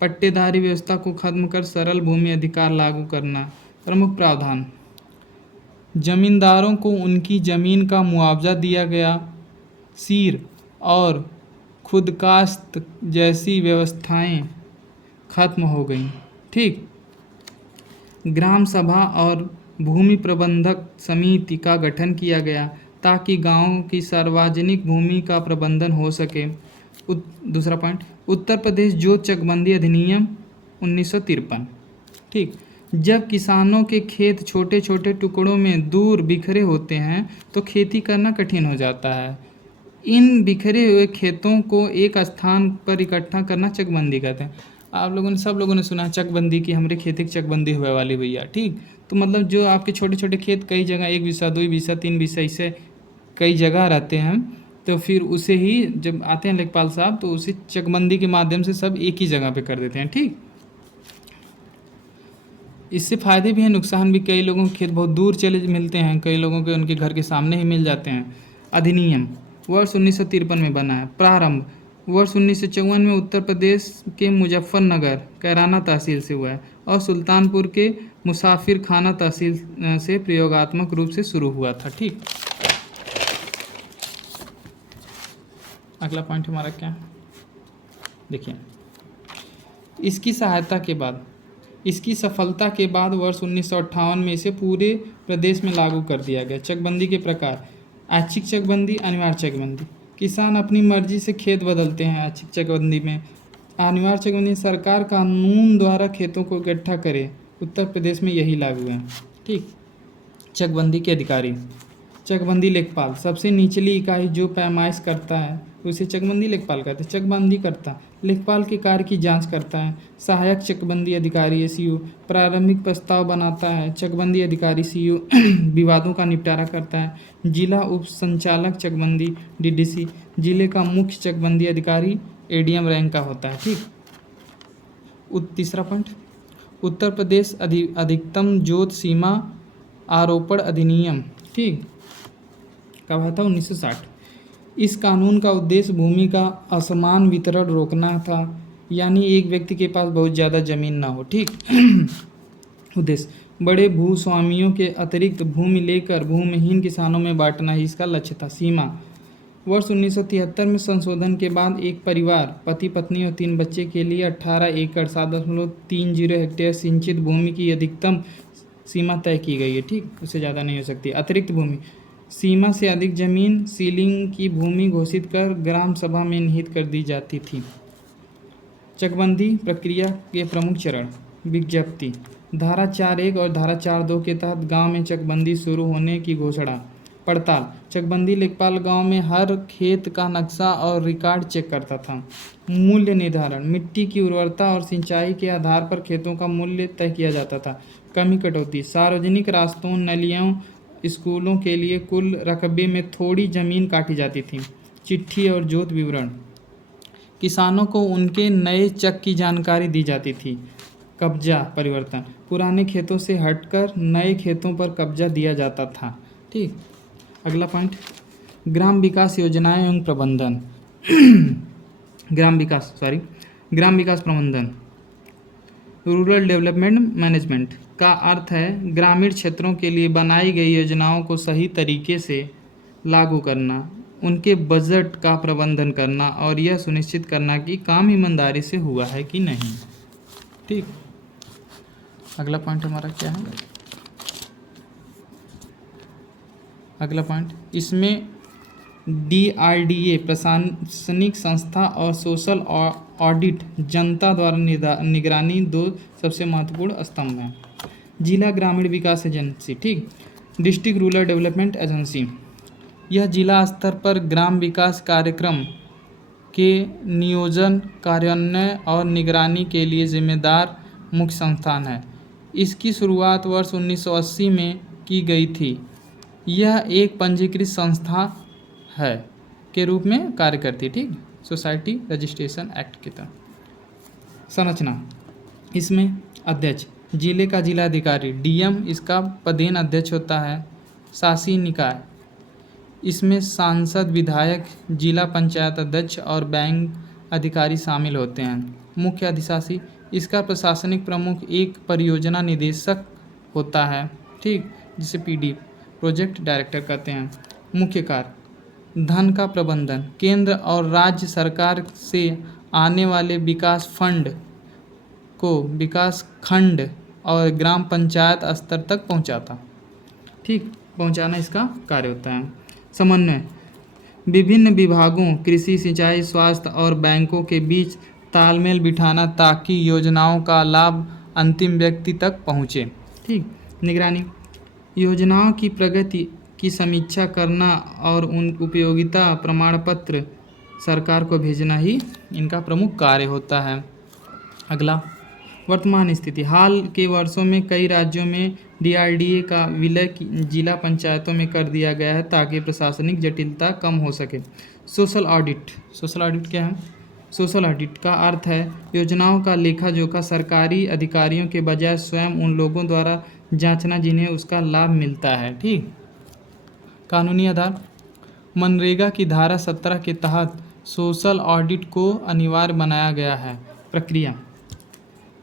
पट्टेदारी व्यवस्था को खत्म कर सरल भूमि अधिकार लागू करना। प्रमुख प्रावधान: जमींदारों को उनकी जमीन का मुआवजा दिया गया। सीर और खुदकाश्त जैसी व्यवस्थाएं खत्म हो गईं। ठीक, ग्राम सभा और भूमि प्रबंधक समिति का गठन किया गया ताकि गांवों की सार्वजनिक भूमि का प्रबंधन हो सके। दूसरा पॉइंट, उत्तर प्रदेश जोत चकबंदी अधिनियम 1953। ठीक, जब किसानों के खेत छोटे छोटे टुकड़ों में दूर बिखरे होते हैं तो खेती करना कठिन हो जाता है। इन बिखरे हुए खेतों को एक स्थान पर इकट्ठा करना चकबंदी कहते हैं। सब लोगों ने सुना है चकबंदी की, हमारे खेती की चकबंदी हुए वाली भैया। ठीक, तो मतलब जो आपके छोटे छोटे खेत कई जगह 1 बीसा 2 बीसा 3 बीसा ऐसे कई जगह रहते हैं, तो फिर उसे ही जब आते हैं लेखपाल साहब तो उसे चकबंदी के माध्यम से सब एक ही जगह पे कर देते हैं। ठीक, इससे फ़ायदे भी हैं, नुकसान भी। कई लोगों के खेत बहुत दूर चले मिलते हैं, कई लोगों के उनके घर के सामने ही मिल जाते हैं। अधिनियम वर्ष 1953 में बना है। प्रारंभ वर्ष 1954 में उत्तर प्रदेश के मुजफ्फरनगर कैराना तहसील से हुआ है और सुल्तानपुर के मुसाफिर खाना तहसील से प्रयोगात्मक रूप से शुरू हुआ था। ठीक, अगला पॉइंट हमारा क्या है, देखिए। इसकी सफलता के बाद वर्ष 1958 में इसे पूरे प्रदेश में लागू कर दिया गया। चकबंदी के प्रकार: ऐच्छिक चकबंदी, अनिवार्य चकबंदी। किसान अपनी मर्जी से खेत बदलते हैं। ऐच्छिक चकबंदी में अनिवार्य चकबंदी सरकार कानून द्वारा खेतों को इकट्ठा करे। उत्तर प्रदेश में यही लागू है। ठीक, चकबंदी के अधिकारी: चकबंदी लेखपाल, सबसे निचली इकाई जो पैमाइश करता है उसे चकबंदी लेखपाल कहते हैं। चकबंदी करता लेखपाल के कार्य की जांच करता है। सहायक चकबंदी अधिकारी एसीयू प्रारंभिक प्रस्ताव बनाता है। चकबंदी अधिकारी सीयू विवादों का निपटारा करता है। जिला उप संचालक चकबंदी डीडीसी जिले का मुख्य चकबंदी अधिकारी एडीएम रैंक का होता है। ठीक, तीसरा पॉइंट, उत्तर प्रदेश अधिकतम जोत सीमा आरोपण अधिनियम। ठीक, कब आया था? 1960। इस कानून का उद्देश्य भूमि का असमान वितरण रोकना था, यानी एक व्यक्ति के पास बहुत ज़्यादा जमीन ना हो। ठीक, उद्देश्य बड़े भूस्वामियों के अतिरिक्त भूमि लेकर भूमिहीन किसानों में बांटना ही इसका लक्ष्य था। सीमा वर्ष 1973 में संशोधन के बाद एक परिवार, पति पत्नी और 3 बच्चे के लिए 18 एकड़ 7.30 हेक्टेयर सिंचित भूमि की अधिकतम सीमा तय की गई है। ठीक, उससे ज़्यादा नहीं हो सकती। अतिरिक्त भूमि सीमा से अधिक जमीन सीलिंग की भूमि घोषित कर ग्राम सभा में निहित कर दी जाती थी। चकबंदी प्रक्रिया के प्रमुख चरण: विज्ञप्ति धारा 4(1) और धारा 4(2) के तहत गांव में चकबंदी शुरू होने की घोषणा। पड़ताल चकबंदी लेखपाल गांव में हर खेत का नक्शा और रिकॉर्ड चेक करता था। मूल्य निर्धारण मिट्टी की उर्वरता और सिंचाई के आधार पर खेतों का मूल्य तय किया जाता था। कमी कटौती सार्वजनिक रास्तों, नलियों, स्कूलों के लिए कुल रकबे में थोड़ी जमीन काटी जाती थी। चिट्ठी और जोत विवरण किसानों को उनके नए चक की जानकारी दी जाती थी। कब्जा परिवर्तन पुराने खेतों से हटकर नए खेतों पर कब्जा दिया जाता था। ठीक, अगला पॉइंट, ग्राम विकास योजनाएं एवं प्रबंधन। ग्राम विकास प्रबंधन रूरल डेवलपमेंट मैनेजमेंट का अर्थ है ग्रामीण क्षेत्रों के लिए बनाई गई योजनाओं को सही तरीके से लागू करना, उनके बजट का प्रबंधन करना और यह सुनिश्चित करना कि काम ईमानदारी से हुआ है कि नहीं। ठीक, अगला पॉइंट हमारा क्या है? अगला पॉइंट, इसमें DRDA प्रशासनिक संस्था और सोशल ऑडिट जनता द्वारा निगरानी 2 सबसे महत्वपूर्ण स्तंभ हैं। जिला ग्रामीण विकास एजेंसी। ठीक, डिस्ट्रिक्ट रूरल डेवलपमेंट एजेंसी यह जिला स्तर पर ग्राम विकास कार्यक्रम के नियोजन, कार्यान्वयन और निगरानी के लिए जिम्मेदार मुख्य संस्थान है। इसकी शुरुआत वर्ष 1980 में की गई थी। यह एक पंजीकृत संस्था है के रूप में कार्य करती है। ठीक, सोसाइटी रजिस्ट्रेशन एक्ट की तरह। संरचना, इसमें अध्यक्ष जिले का जिलाधिकारी डीएम इसका पदेन अध्यक्ष होता है। शासी निकाय, इसमें सांसद, विधायक, जिला पंचायत अध्यक्ष और बैंक अधिकारी शामिल होते हैं। मुख्य अधिशासी, इसका प्रशासनिक प्रमुख एक परियोजना निदेशक होता है। ठीक, जिसे पीडी प्रोजेक्ट डायरेक्टर कहते हैं। मुख्य कार्य, धन का प्रबंधन, केंद्र और राज्य सरकार से आने वाले विकास फंड को विकास खंड और ग्राम पंचायत स्तर तक पहुंचाता। ठीक, पहुंचाना इसका कार्य होता है। समन्वय, विभिन्न विभागों, कृषि, सिंचाई, स्वास्थ्य और बैंकों के बीच तालमेल बिठाना ताकि योजनाओं का लाभ अंतिम व्यक्ति तक पहुंचे। ठीक, निगरानी, योजनाओं की प्रगति की समीक्षा करना और उन उपयोगिता प्रमाण पत्र सरकार को भेजना ही इनका प्रमुख कार्य होता है। अगला, वर्तमान स्थिति। हाल के वर्षों में कई राज्यों में डीआरडीए का विलय जिला पंचायतों में कर दिया गया है ताकि प्रशासनिक जटिलता कम हो सके। सोशल ऑडिट, सोशल ऑडिट क्या है? सोशल ऑडिट का अर्थ है योजनाओं का लेखा जोखा सरकारी अधिकारियों के बजाय स्वयं उन लोगों द्वारा जांचना जिन्हें उसका लाभ मिलता है। ठीक, कानूनी आधार, मनरेगा की धारा 17 के तहत सोशल ऑडिट को अनिवार्य बनाया गया है। प्रक्रिया,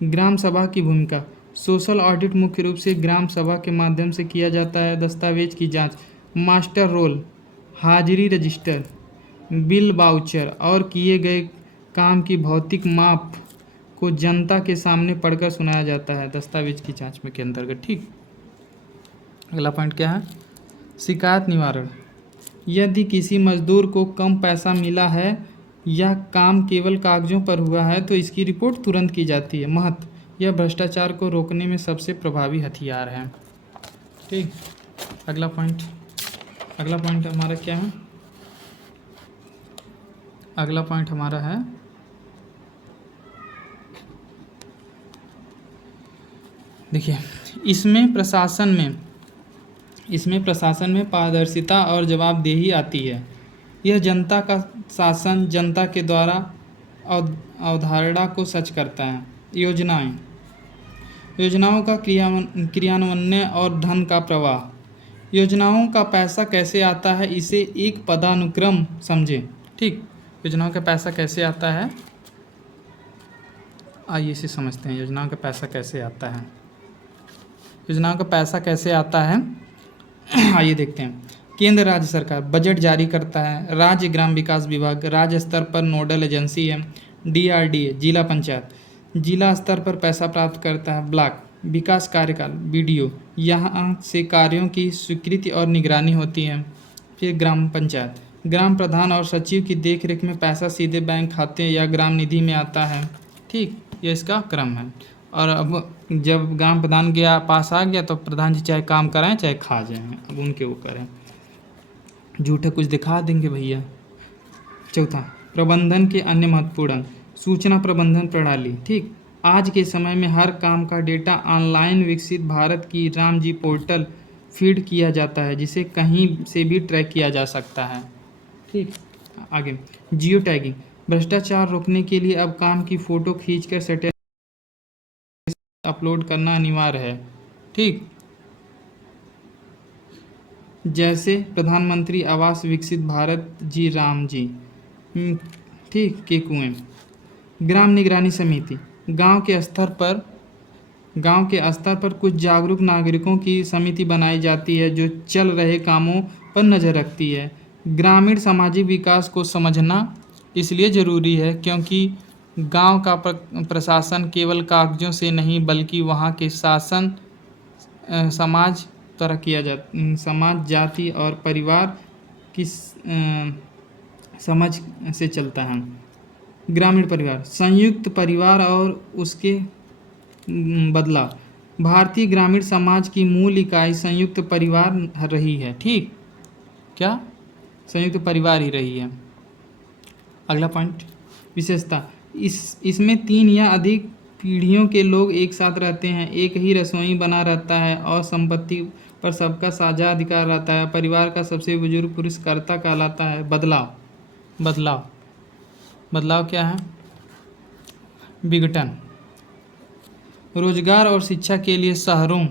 ग्राम सभा की भूमिका, सोशल ऑडिट मुख्य रूप से ग्राम सभा के माध्यम से किया जाता है। दस्तावेज की जांच, मास्टर रोल, हाजिरी रजिस्टर, बिल वाउचर और किए गए काम की भौतिक माप को जनता के सामने पढ़कर सुनाया जाता है दस्तावेज की जांच में के अंतर्गत। ठीक, अगला पॉइंट क्या है? शिकायत निवारण, यदि किसी मजदूर को कम पैसा मिला है या काम केवल कागजों पर हुआ है तो इसकी रिपोर्ट तुरंत की जाती है। महत्व, यह भ्रष्टाचार को रोकने में सबसे प्रभावी हथियार है। ठीक, अगला पॉइंट हमारा क्या है? अगला पॉइंट हमारा है देखिए, इसमें प्रशासन में पारदर्शिता और जवाबदेही आती है। यह जनता का शासन जनता के द्वारा अवधारणा को सच करता है। योजनाओं का क्रियान्वयन और धन का प्रवाह, योजनाओं का पैसा कैसे आता है इसे एक पदानुक्रम समझें। ठीक, योजनाओं का पैसा कैसे आता है, आइए इसे समझते हैं। योजनाओं का पैसा कैसे आता है, योजनाओं का पैसा कैसे आता है आइए देखते हैं। केंद्र राज्य सरकार बजट जारी करता है। राज्य ग्राम विकास विभाग राज्य स्तर पर नोडल एजेंसी है। डीआरडीए जिला पंचायत जिला स्तर पर पैसा प्राप्त करता है। ब्लॉक विकास कार्यकाल बीडीओ, यहाँ से कार्यों की स्वीकृति और निगरानी होती है। फिर ग्राम पंचायत, ग्राम प्रधान और सचिव की देखरेख में पैसा सीधे बैंक खाते या ग्राम निधि में आता है। ठीक, ये इसका क्रम है। और अब जब ग्राम प्रधान के पास आ गया तो प्रधान जी चाहे काम कराएं चाहे खा जाएं, अब उनके वो करें, झूठे कुछ दिखा देंगे भैया। चौथा, प्रबंधन के अन्य महत्वपूर्ण, सूचना प्रबंधन प्रणाली। ठीक, आज के समय में हर काम का डेटा ऑनलाइन विकसित भारत की राम जी पोर्टल फीड किया जाता है जिसे कहीं से भी ट्रैक किया जा सकता है। ठीक, आगे जियो टैगिंग, भ्रष्टाचार रोकने के लिए अब काम की फ़ोटो खींचकर सैटेलाइट अपलोड करना अनिवार्य है। ठीक, जैसे प्रधानमंत्री आवास विकसित भारत जी राम जी ठीक के कुएं। ग्राम निगरानी समिति, गांव के स्तर पर कुछ जागरूक नागरिकों की समिति बनाई जाती है जो चल रहे कामों पर नज़र रखती है। ग्रामीण सामाजिक विकास को समझना इसलिए ज़रूरी है क्योंकि गांव का प्रशासन केवल कागजों से नहीं बल्कि वहां के शासन समाज द्वारा किया जाता, समाज, जाति और परिवार की समझ से चलता है। ग्रामीण परिवार, संयुक्त परिवार और उसके बदलाव, भारतीय ग्रामीण समाज की मूल इकाई संयुक्त परिवार रही है। ठीक, क्या संयुक्त परिवार ही रही है। अगला पॉइंट, विशेषता। इसमें 3 या अधिक पीढ़ियों के लोग एक साथ रहते हैं, एक ही रसोई बना रहता है और संपत्ति पर सबका साझा अधिकार रहता है। परिवार का सबसे बुजुर्ग पुरुष कर्ता कहलाता है। बदलाव। बदलाव बदलाव क्या है? विघटन। रोजगार और शिक्षा के लिए शहरों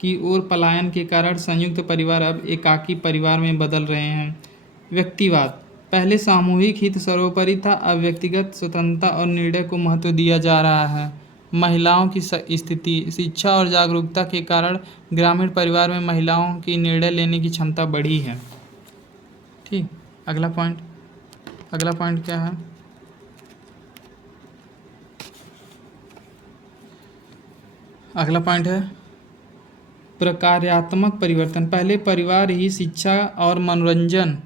की ओर पलायन के कारण संयुक्त परिवार अब एकाकी परिवार में बदल रहे हैं। व्यक्तिवाद। पहले सामूहिक हित सर्वोपरि था, अब व्यक्तिगत स्वतंत्रता और निर्णय को महत्व दिया जा रहा है। महिलाओं की स्थिति। शिक्षा और जागरूकता के कारण ग्रामीण परिवार में महिलाओं की निर्णय लेने की क्षमता बढ़ी है। ठीक, अगला पॉइंट क्या है? अगला पॉइंट है प्रकार्यात्मक परिवर्तन। पहले परिवार ही शिक्षा और मनोरंजन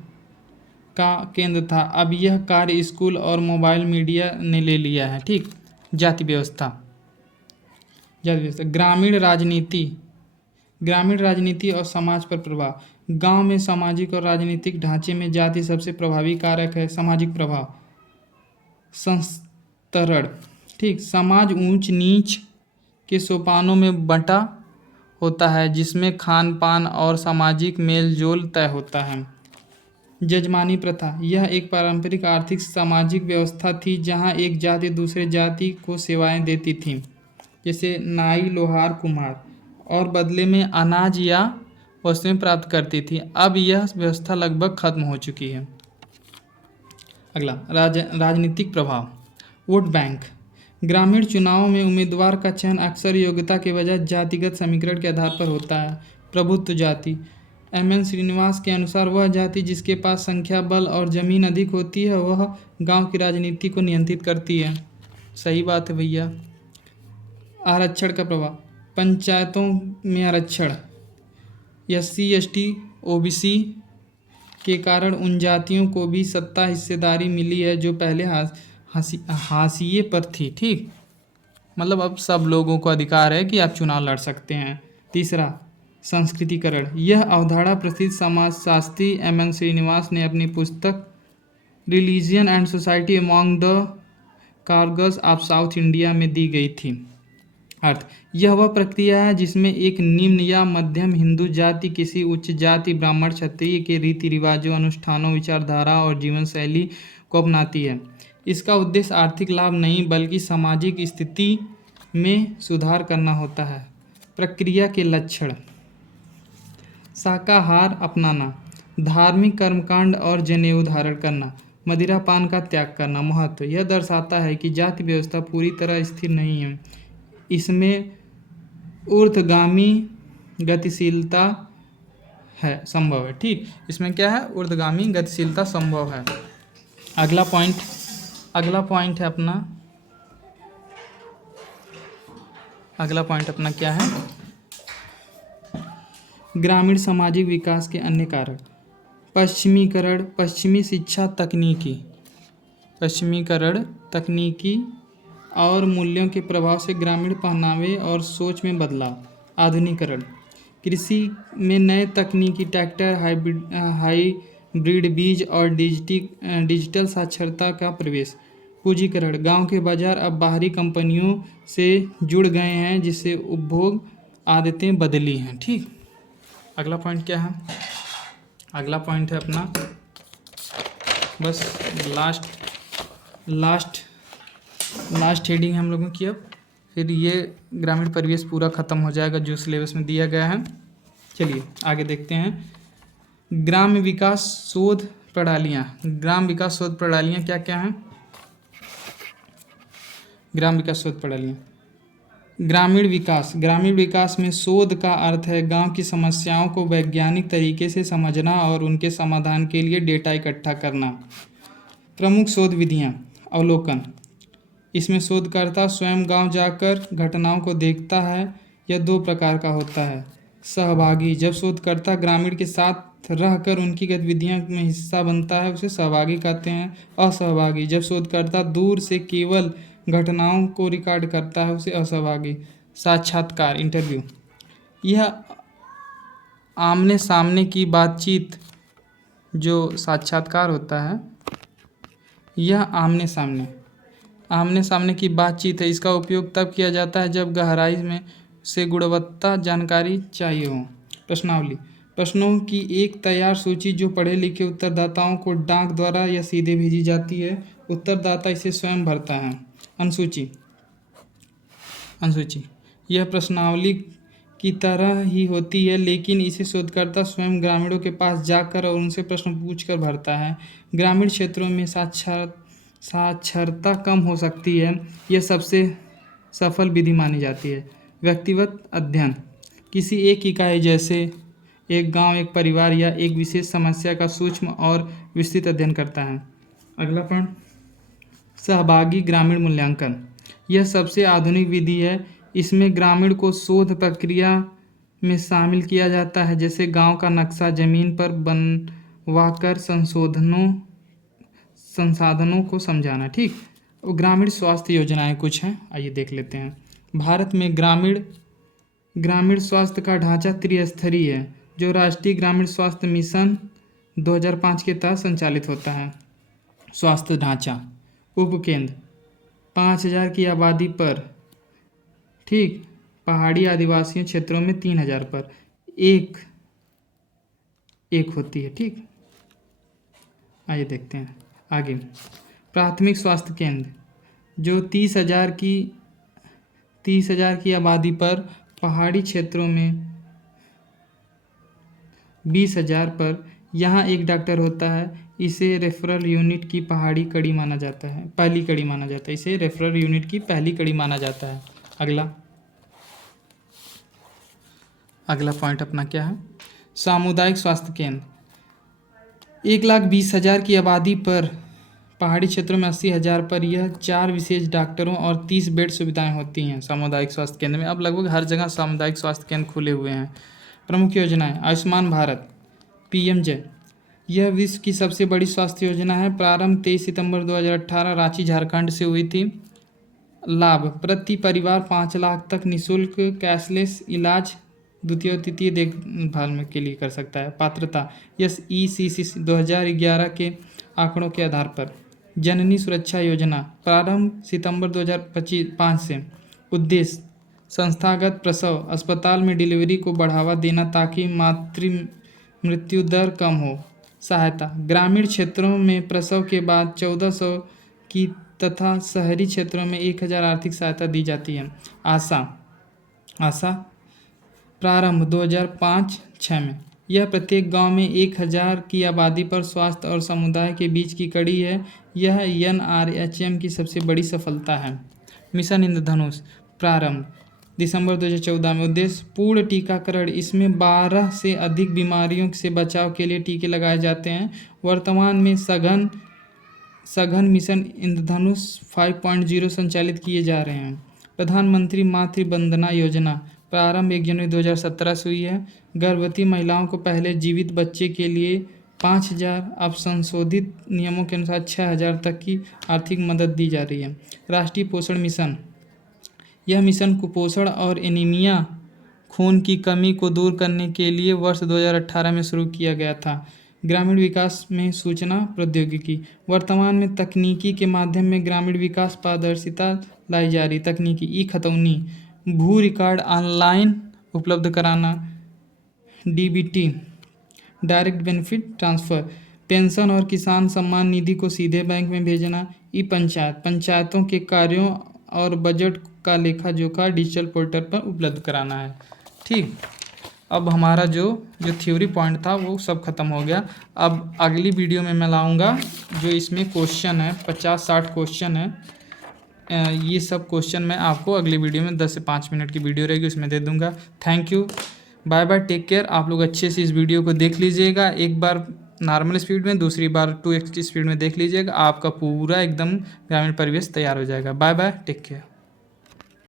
का केंद्र था, अब यह कार्य स्कूल और मोबाइल मीडिया ने ले लिया है। ठीक, जाति व्यवस्था। ग्रामीण राजनीति और समाज पर प्रभाव। गांव में सामाजिक और राजनीतिक ढांचे में जाति सबसे प्रभावी कारक है। सामाजिक प्रभाव। संस्तरण। ठीक, समाज ऊंच नीच के सोपानों में बंटा होता है, जिसमें खान पान और सामाजिक मेल जोल तय होता है। जजमानी प्रथा। यह एक पारंपरिक आर्थिक सामाजिक व्यवस्था थी जहां एक जाति दूसरे जाति को सेवाएं देती थी, जैसे नाई, लोहार, कुम्हार, और बदले में अनाज या वस्तुएं प्राप्त करती थी। अब यह व्यवस्था लगभग खत्म हो चुकी है। अगला, राजनीतिक प्रभाव। Vote bank. ग्रामीण चुनावों में उम्मीदवार का चयन अक्सर योग्यता के बजाय जातिगत समीकरण के आधार पर होता है। प्रभुत्व जाति। एम.एन. श्रीनिवास के अनुसार वह जाति जिसके पास संख्या बल और जमीन अधिक होती है वह गांव की राजनीति को नियंत्रित करती है। सही बात है भैया। आरक्षण का प्रभाव। पंचायतों में आरक्षण। SC, ST, OBC के कारण उन जातियों को भी सत्ता हिस्सेदारी मिली है जो पहले हाशिए पर थी। ठीक, मतलब अब सब लोगों को अधिकार है कि आप चुनाव लड़ सकते हैं। तीसरा, संस्कृतिकरण। यह अवधारणा प्रसिद्ध समाजशास्त्री M.N. श्रीनिवास ने अपनी पुस्तक religion and society among the Coorgs of South India में दी गई थी। अर्थ, यह वह प्रक्रिया है जिसमें एक निम्न या मध्यम हिंदू जाति किसी उच्च जाति ब्राह्मण क्षत्रिय के रीति रिवाजों, अनुष्ठानों, विचारधारा और जीवन शैली को अपनाती है। इसका उद्देश्य आर्थिक लाभ नहीं बल्कि सामाजिक स्थिति में सुधार करना होता है। प्रक्रिया के लक्षण। शाकाहार अपनाना, धार्मिक कर्मकांड और जनेऊ धारण करना, मदिरापान का त्याग करना। महत्व, यह दर्शाता है कि जाति व्यवस्था पूरी तरह स्थिर नहीं है, इसमें ऊर्ध्वगामी गतिशीलता है, संभव है। ठीक, इसमें क्या है? ऊर्ध्वगामी गतिशीलता संभव है। अगला पॉइंट है अपना क्या है? ग्रामीण सामाजिक विकास के अन्य कारक। पश्चिमीकरण, पश्चिमीकरण तकनीकी और मूल्यों के प्रभाव से ग्रामीण पहनावे और सोच में बदलाव। आधुनिकीकरण, कृषि में नए तकनीकी ट्रैक्टर, हाइब्रिड बीज और डिजिटल साक्षरता का प्रवेश। पूंजीकरण, गांव के बाजार अब बाहरी कंपनियों से जुड़ गए हैं जिससे उपभोग आदतें बदली हैं। ठीक, अगला पॉइंट क्या है? अगला पॉइंट है अपना बस लास्ट हेडिंग हम लोगों की। अब फिर ये ग्रामीण परिवेश पूरा ख़त्म हो जाएगा जो सिलेबस में दिया गया है। चलिए आगे देखते हैं। ग्राम विकास शोध प्रणालियाँ। ग्राम विकास शोध प्रणालियाँ क्या क्या हैं? ग्राम विकास शोध प्रणालियाँ। ग्रामीण विकास में शोध का अर्थ है गांव की समस्याओं को वैज्ञानिक तरीके से समझना और उनके समाधान के लिए डेटा इकट्ठा करना। प्रमुख शोध विधियाँ। अवलोकन, इसमें शोधकर्ता स्वयं गांव जाकर घटनाओं को देखता है। यह 2 प्रकार का होता है। सहभागी, जब शोधकर्ता ग्रामीण के साथ रहकर उनकी गतिविधियों में हिस्सा बनता है उसे सहभागी कहते हैं। असहभागी, जब शोधकर्ता दूर से केवल घटनाओं को रिकॉर्ड करता है उसे असहभागी। साक्षात्कार, इंटरव्यू, यह आमने सामने की बातचीत जो साक्षात्कार होता है यह आमने सामने की बातचीत है। इसका उपयोग तब किया जाता है जब गहराई में से गुणवत्ता जानकारी चाहिए हो। प्रश्नावली प्रश्नों की एक तैयार सूची जो पढ़े लिखे उत्तरदाताओं को डाक द्वारा या सीधे भेजी जाती है। उत्तरदाता इसे स्वयं भरता है। अनुसूची यह प्रश्नावली की तरह ही होती है, लेकिन इसे शोधकर्ता स्वयं ग्रामीणों के पास जाकर और उनसे प्रश्न पूछकर भरता है। ग्रामीण क्षेत्रों में साक्षरता कम हो सकती है। यह सबसे सफल विधि मानी जाती है। व्यक्तिगत अध्ययन किसी एक इकाई जैसे एक गांव, एक परिवार या एक विशेष समस्या का सूक्ष्म और विस्तृत अध्ययन करता है। अगला पॉइंट, सहभागी ग्रामीण मूल्यांकन। यह सबसे आधुनिक विधि है। इसमें ग्रामीण को शोध प्रक्रिया में शामिल किया जाता है, जैसे गांव का नक्शा ज़मीन पर बनवाकर संसाधनों को समझाना। ठीक, ग्रामीण स्वास्थ्य योजनाएं कुछ हैं, आइए देख लेते हैं। भारत में ग्रामीण स्वास्थ्य का ढांचा त्रिस्तरीय है, जो राष्ट्रीय ग्रामीण स्वास्थ्य मिशन 2005 के तहत संचालित होता है। स्वास्थ्य ढांचा, उपकेंद्र 5000 की आबादी पर, ठीक, पहाड़ी आदिवासी क्षेत्रों में 3000 पर एक होती है। ठीक, आइए देखते हैं आगे। प्राथमिक स्वास्थ्य केंद्र जो 30,000 की आबादी पर, पहाड़ी क्षेत्रों में 20,000 पर, यहाँ एक डॉक्टर होता है। इसे रेफरल यूनिट की पहली कड़ी माना जाता है। इसे रेफरल यूनिट की पहली कड़ी माना जाता है। अगला पॉइंट अपना क्या है? सामुदायिक स्वास्थ्य केंद्र 1,20,000 की आबादी पर, पहाड़ी क्षेत्रों में 80,000 पर, यह 4 विशेष डॉक्टरों और 30 बेड सुविधाएं होती हैं सामुदायिक स्वास्थ्य केंद्र में। अब लगभग हर जगह सामुदायिक स्वास्थ्य केंद्र खुले हुए हैं। प्रमुख योजनाएं, आयुष्मान भारत PMJ, यह विश्व की सबसे बड़ी स्वास्थ्य योजना है। प्रारंभ 23 सितंबर 2018 रांची, झारखंड से हुई थी। लाभ, प्रति परिवार 5 लाख तक निःशुल्क कैशलेस इलाज द्वितीय और तृतीय देखभाल में के लिए कर सकता है। पात्रता, SECC 2011 के आंकड़ों के आधार पर। जननी सुरक्षा योजना, प्रारंभ सितंबर 2005 से। उद्देश्य, संस्थागत प्रसव, अस्पताल में डिलीवरी को बढ़ावा देना ताकि मातृ मृत्यु दर कम हो। सहायता, ग्रामीण क्षेत्रों में प्रसव के बाद 1400 की तथा शहरी क्षेत्रों में 1000 आर्थिक सहायता दी जाती है। आशा प्रारंभ 2005-06 में। यह प्रत्येक गांव में 1000 की आबादी पर स्वास्थ्य और समुदाय के बीच की कड़ी है। यह NRHM की सबसे बड़ी सफलता है। मिशन इंद्रधनुष, प्रारंभ दिसंबर 2014 में। उद्देश्य, पूर्ण टीकाकरण। इसमें 12 से अधिक बीमारियों से बचाव के लिए टीके लगाए जाते हैं। वर्तमान में सघन मिशन इंद्रधनुष 5.0 संचालित किए जा रहे हैं। प्रधानमंत्री मातृ वंदना योजना, प्रारंभ 1 जनवरी 2017 से हुई है। गर्भवती महिलाओं को पहले जीवित बच्चे के लिए 5,000, अब संशोधित नियमों के अनुसार 6,000 तक की आर्थिक मदद दी जा रही है। राष्ट्रीय पोषण मिशन, यह मिशन कुपोषण और एनीमिया, खून की कमी को दूर करने के लिए वर्ष 2018 में शुरू किया गया था। ग्रामीण विकास में सूचना प्रौद्योगिकी, वर्तमान में तकनीकी के माध्यम में ग्रामीण विकास पारदर्शिता लाई जा रही। तकनीकी, ई-खतौनी, भू रिकॉर्ड ऑनलाइन उपलब्ध कराना। DBT, direct benefit transfer, pension और किसान सम्मान निधि को सीधे बैंक में भेजना। ई-पंचायत, पंचायतों के कार्यों और बजट का लेखा जोखा डिजिटल पोर्टल पर उपलब्ध कराना है। ठीक, अब हमारा जो थ्योरी पॉइंट था वो सब खत्म हो गया। अब अगली वीडियो में मैं लाऊंगा जो इसमें क्वेश्चन है, 50-60 क्वेश्चन है। ये सब क्वेश्चन मैं आपको अगली वीडियो में 10 से 5 मिनट की वीडियो रहेगी उसमें दे दूंगा। Thank you, bye bye, take care. आप लोग अच्छे से इस वीडियो को देख लीजिएगा। एक बार नॉर्मल स्पीड में, दूसरी बार 2x की स्पीड में देख लीजिएगा। आपका पूरा एकदम ग्रामीण परिवेश तैयार हो जाएगा। Bye bye, take care.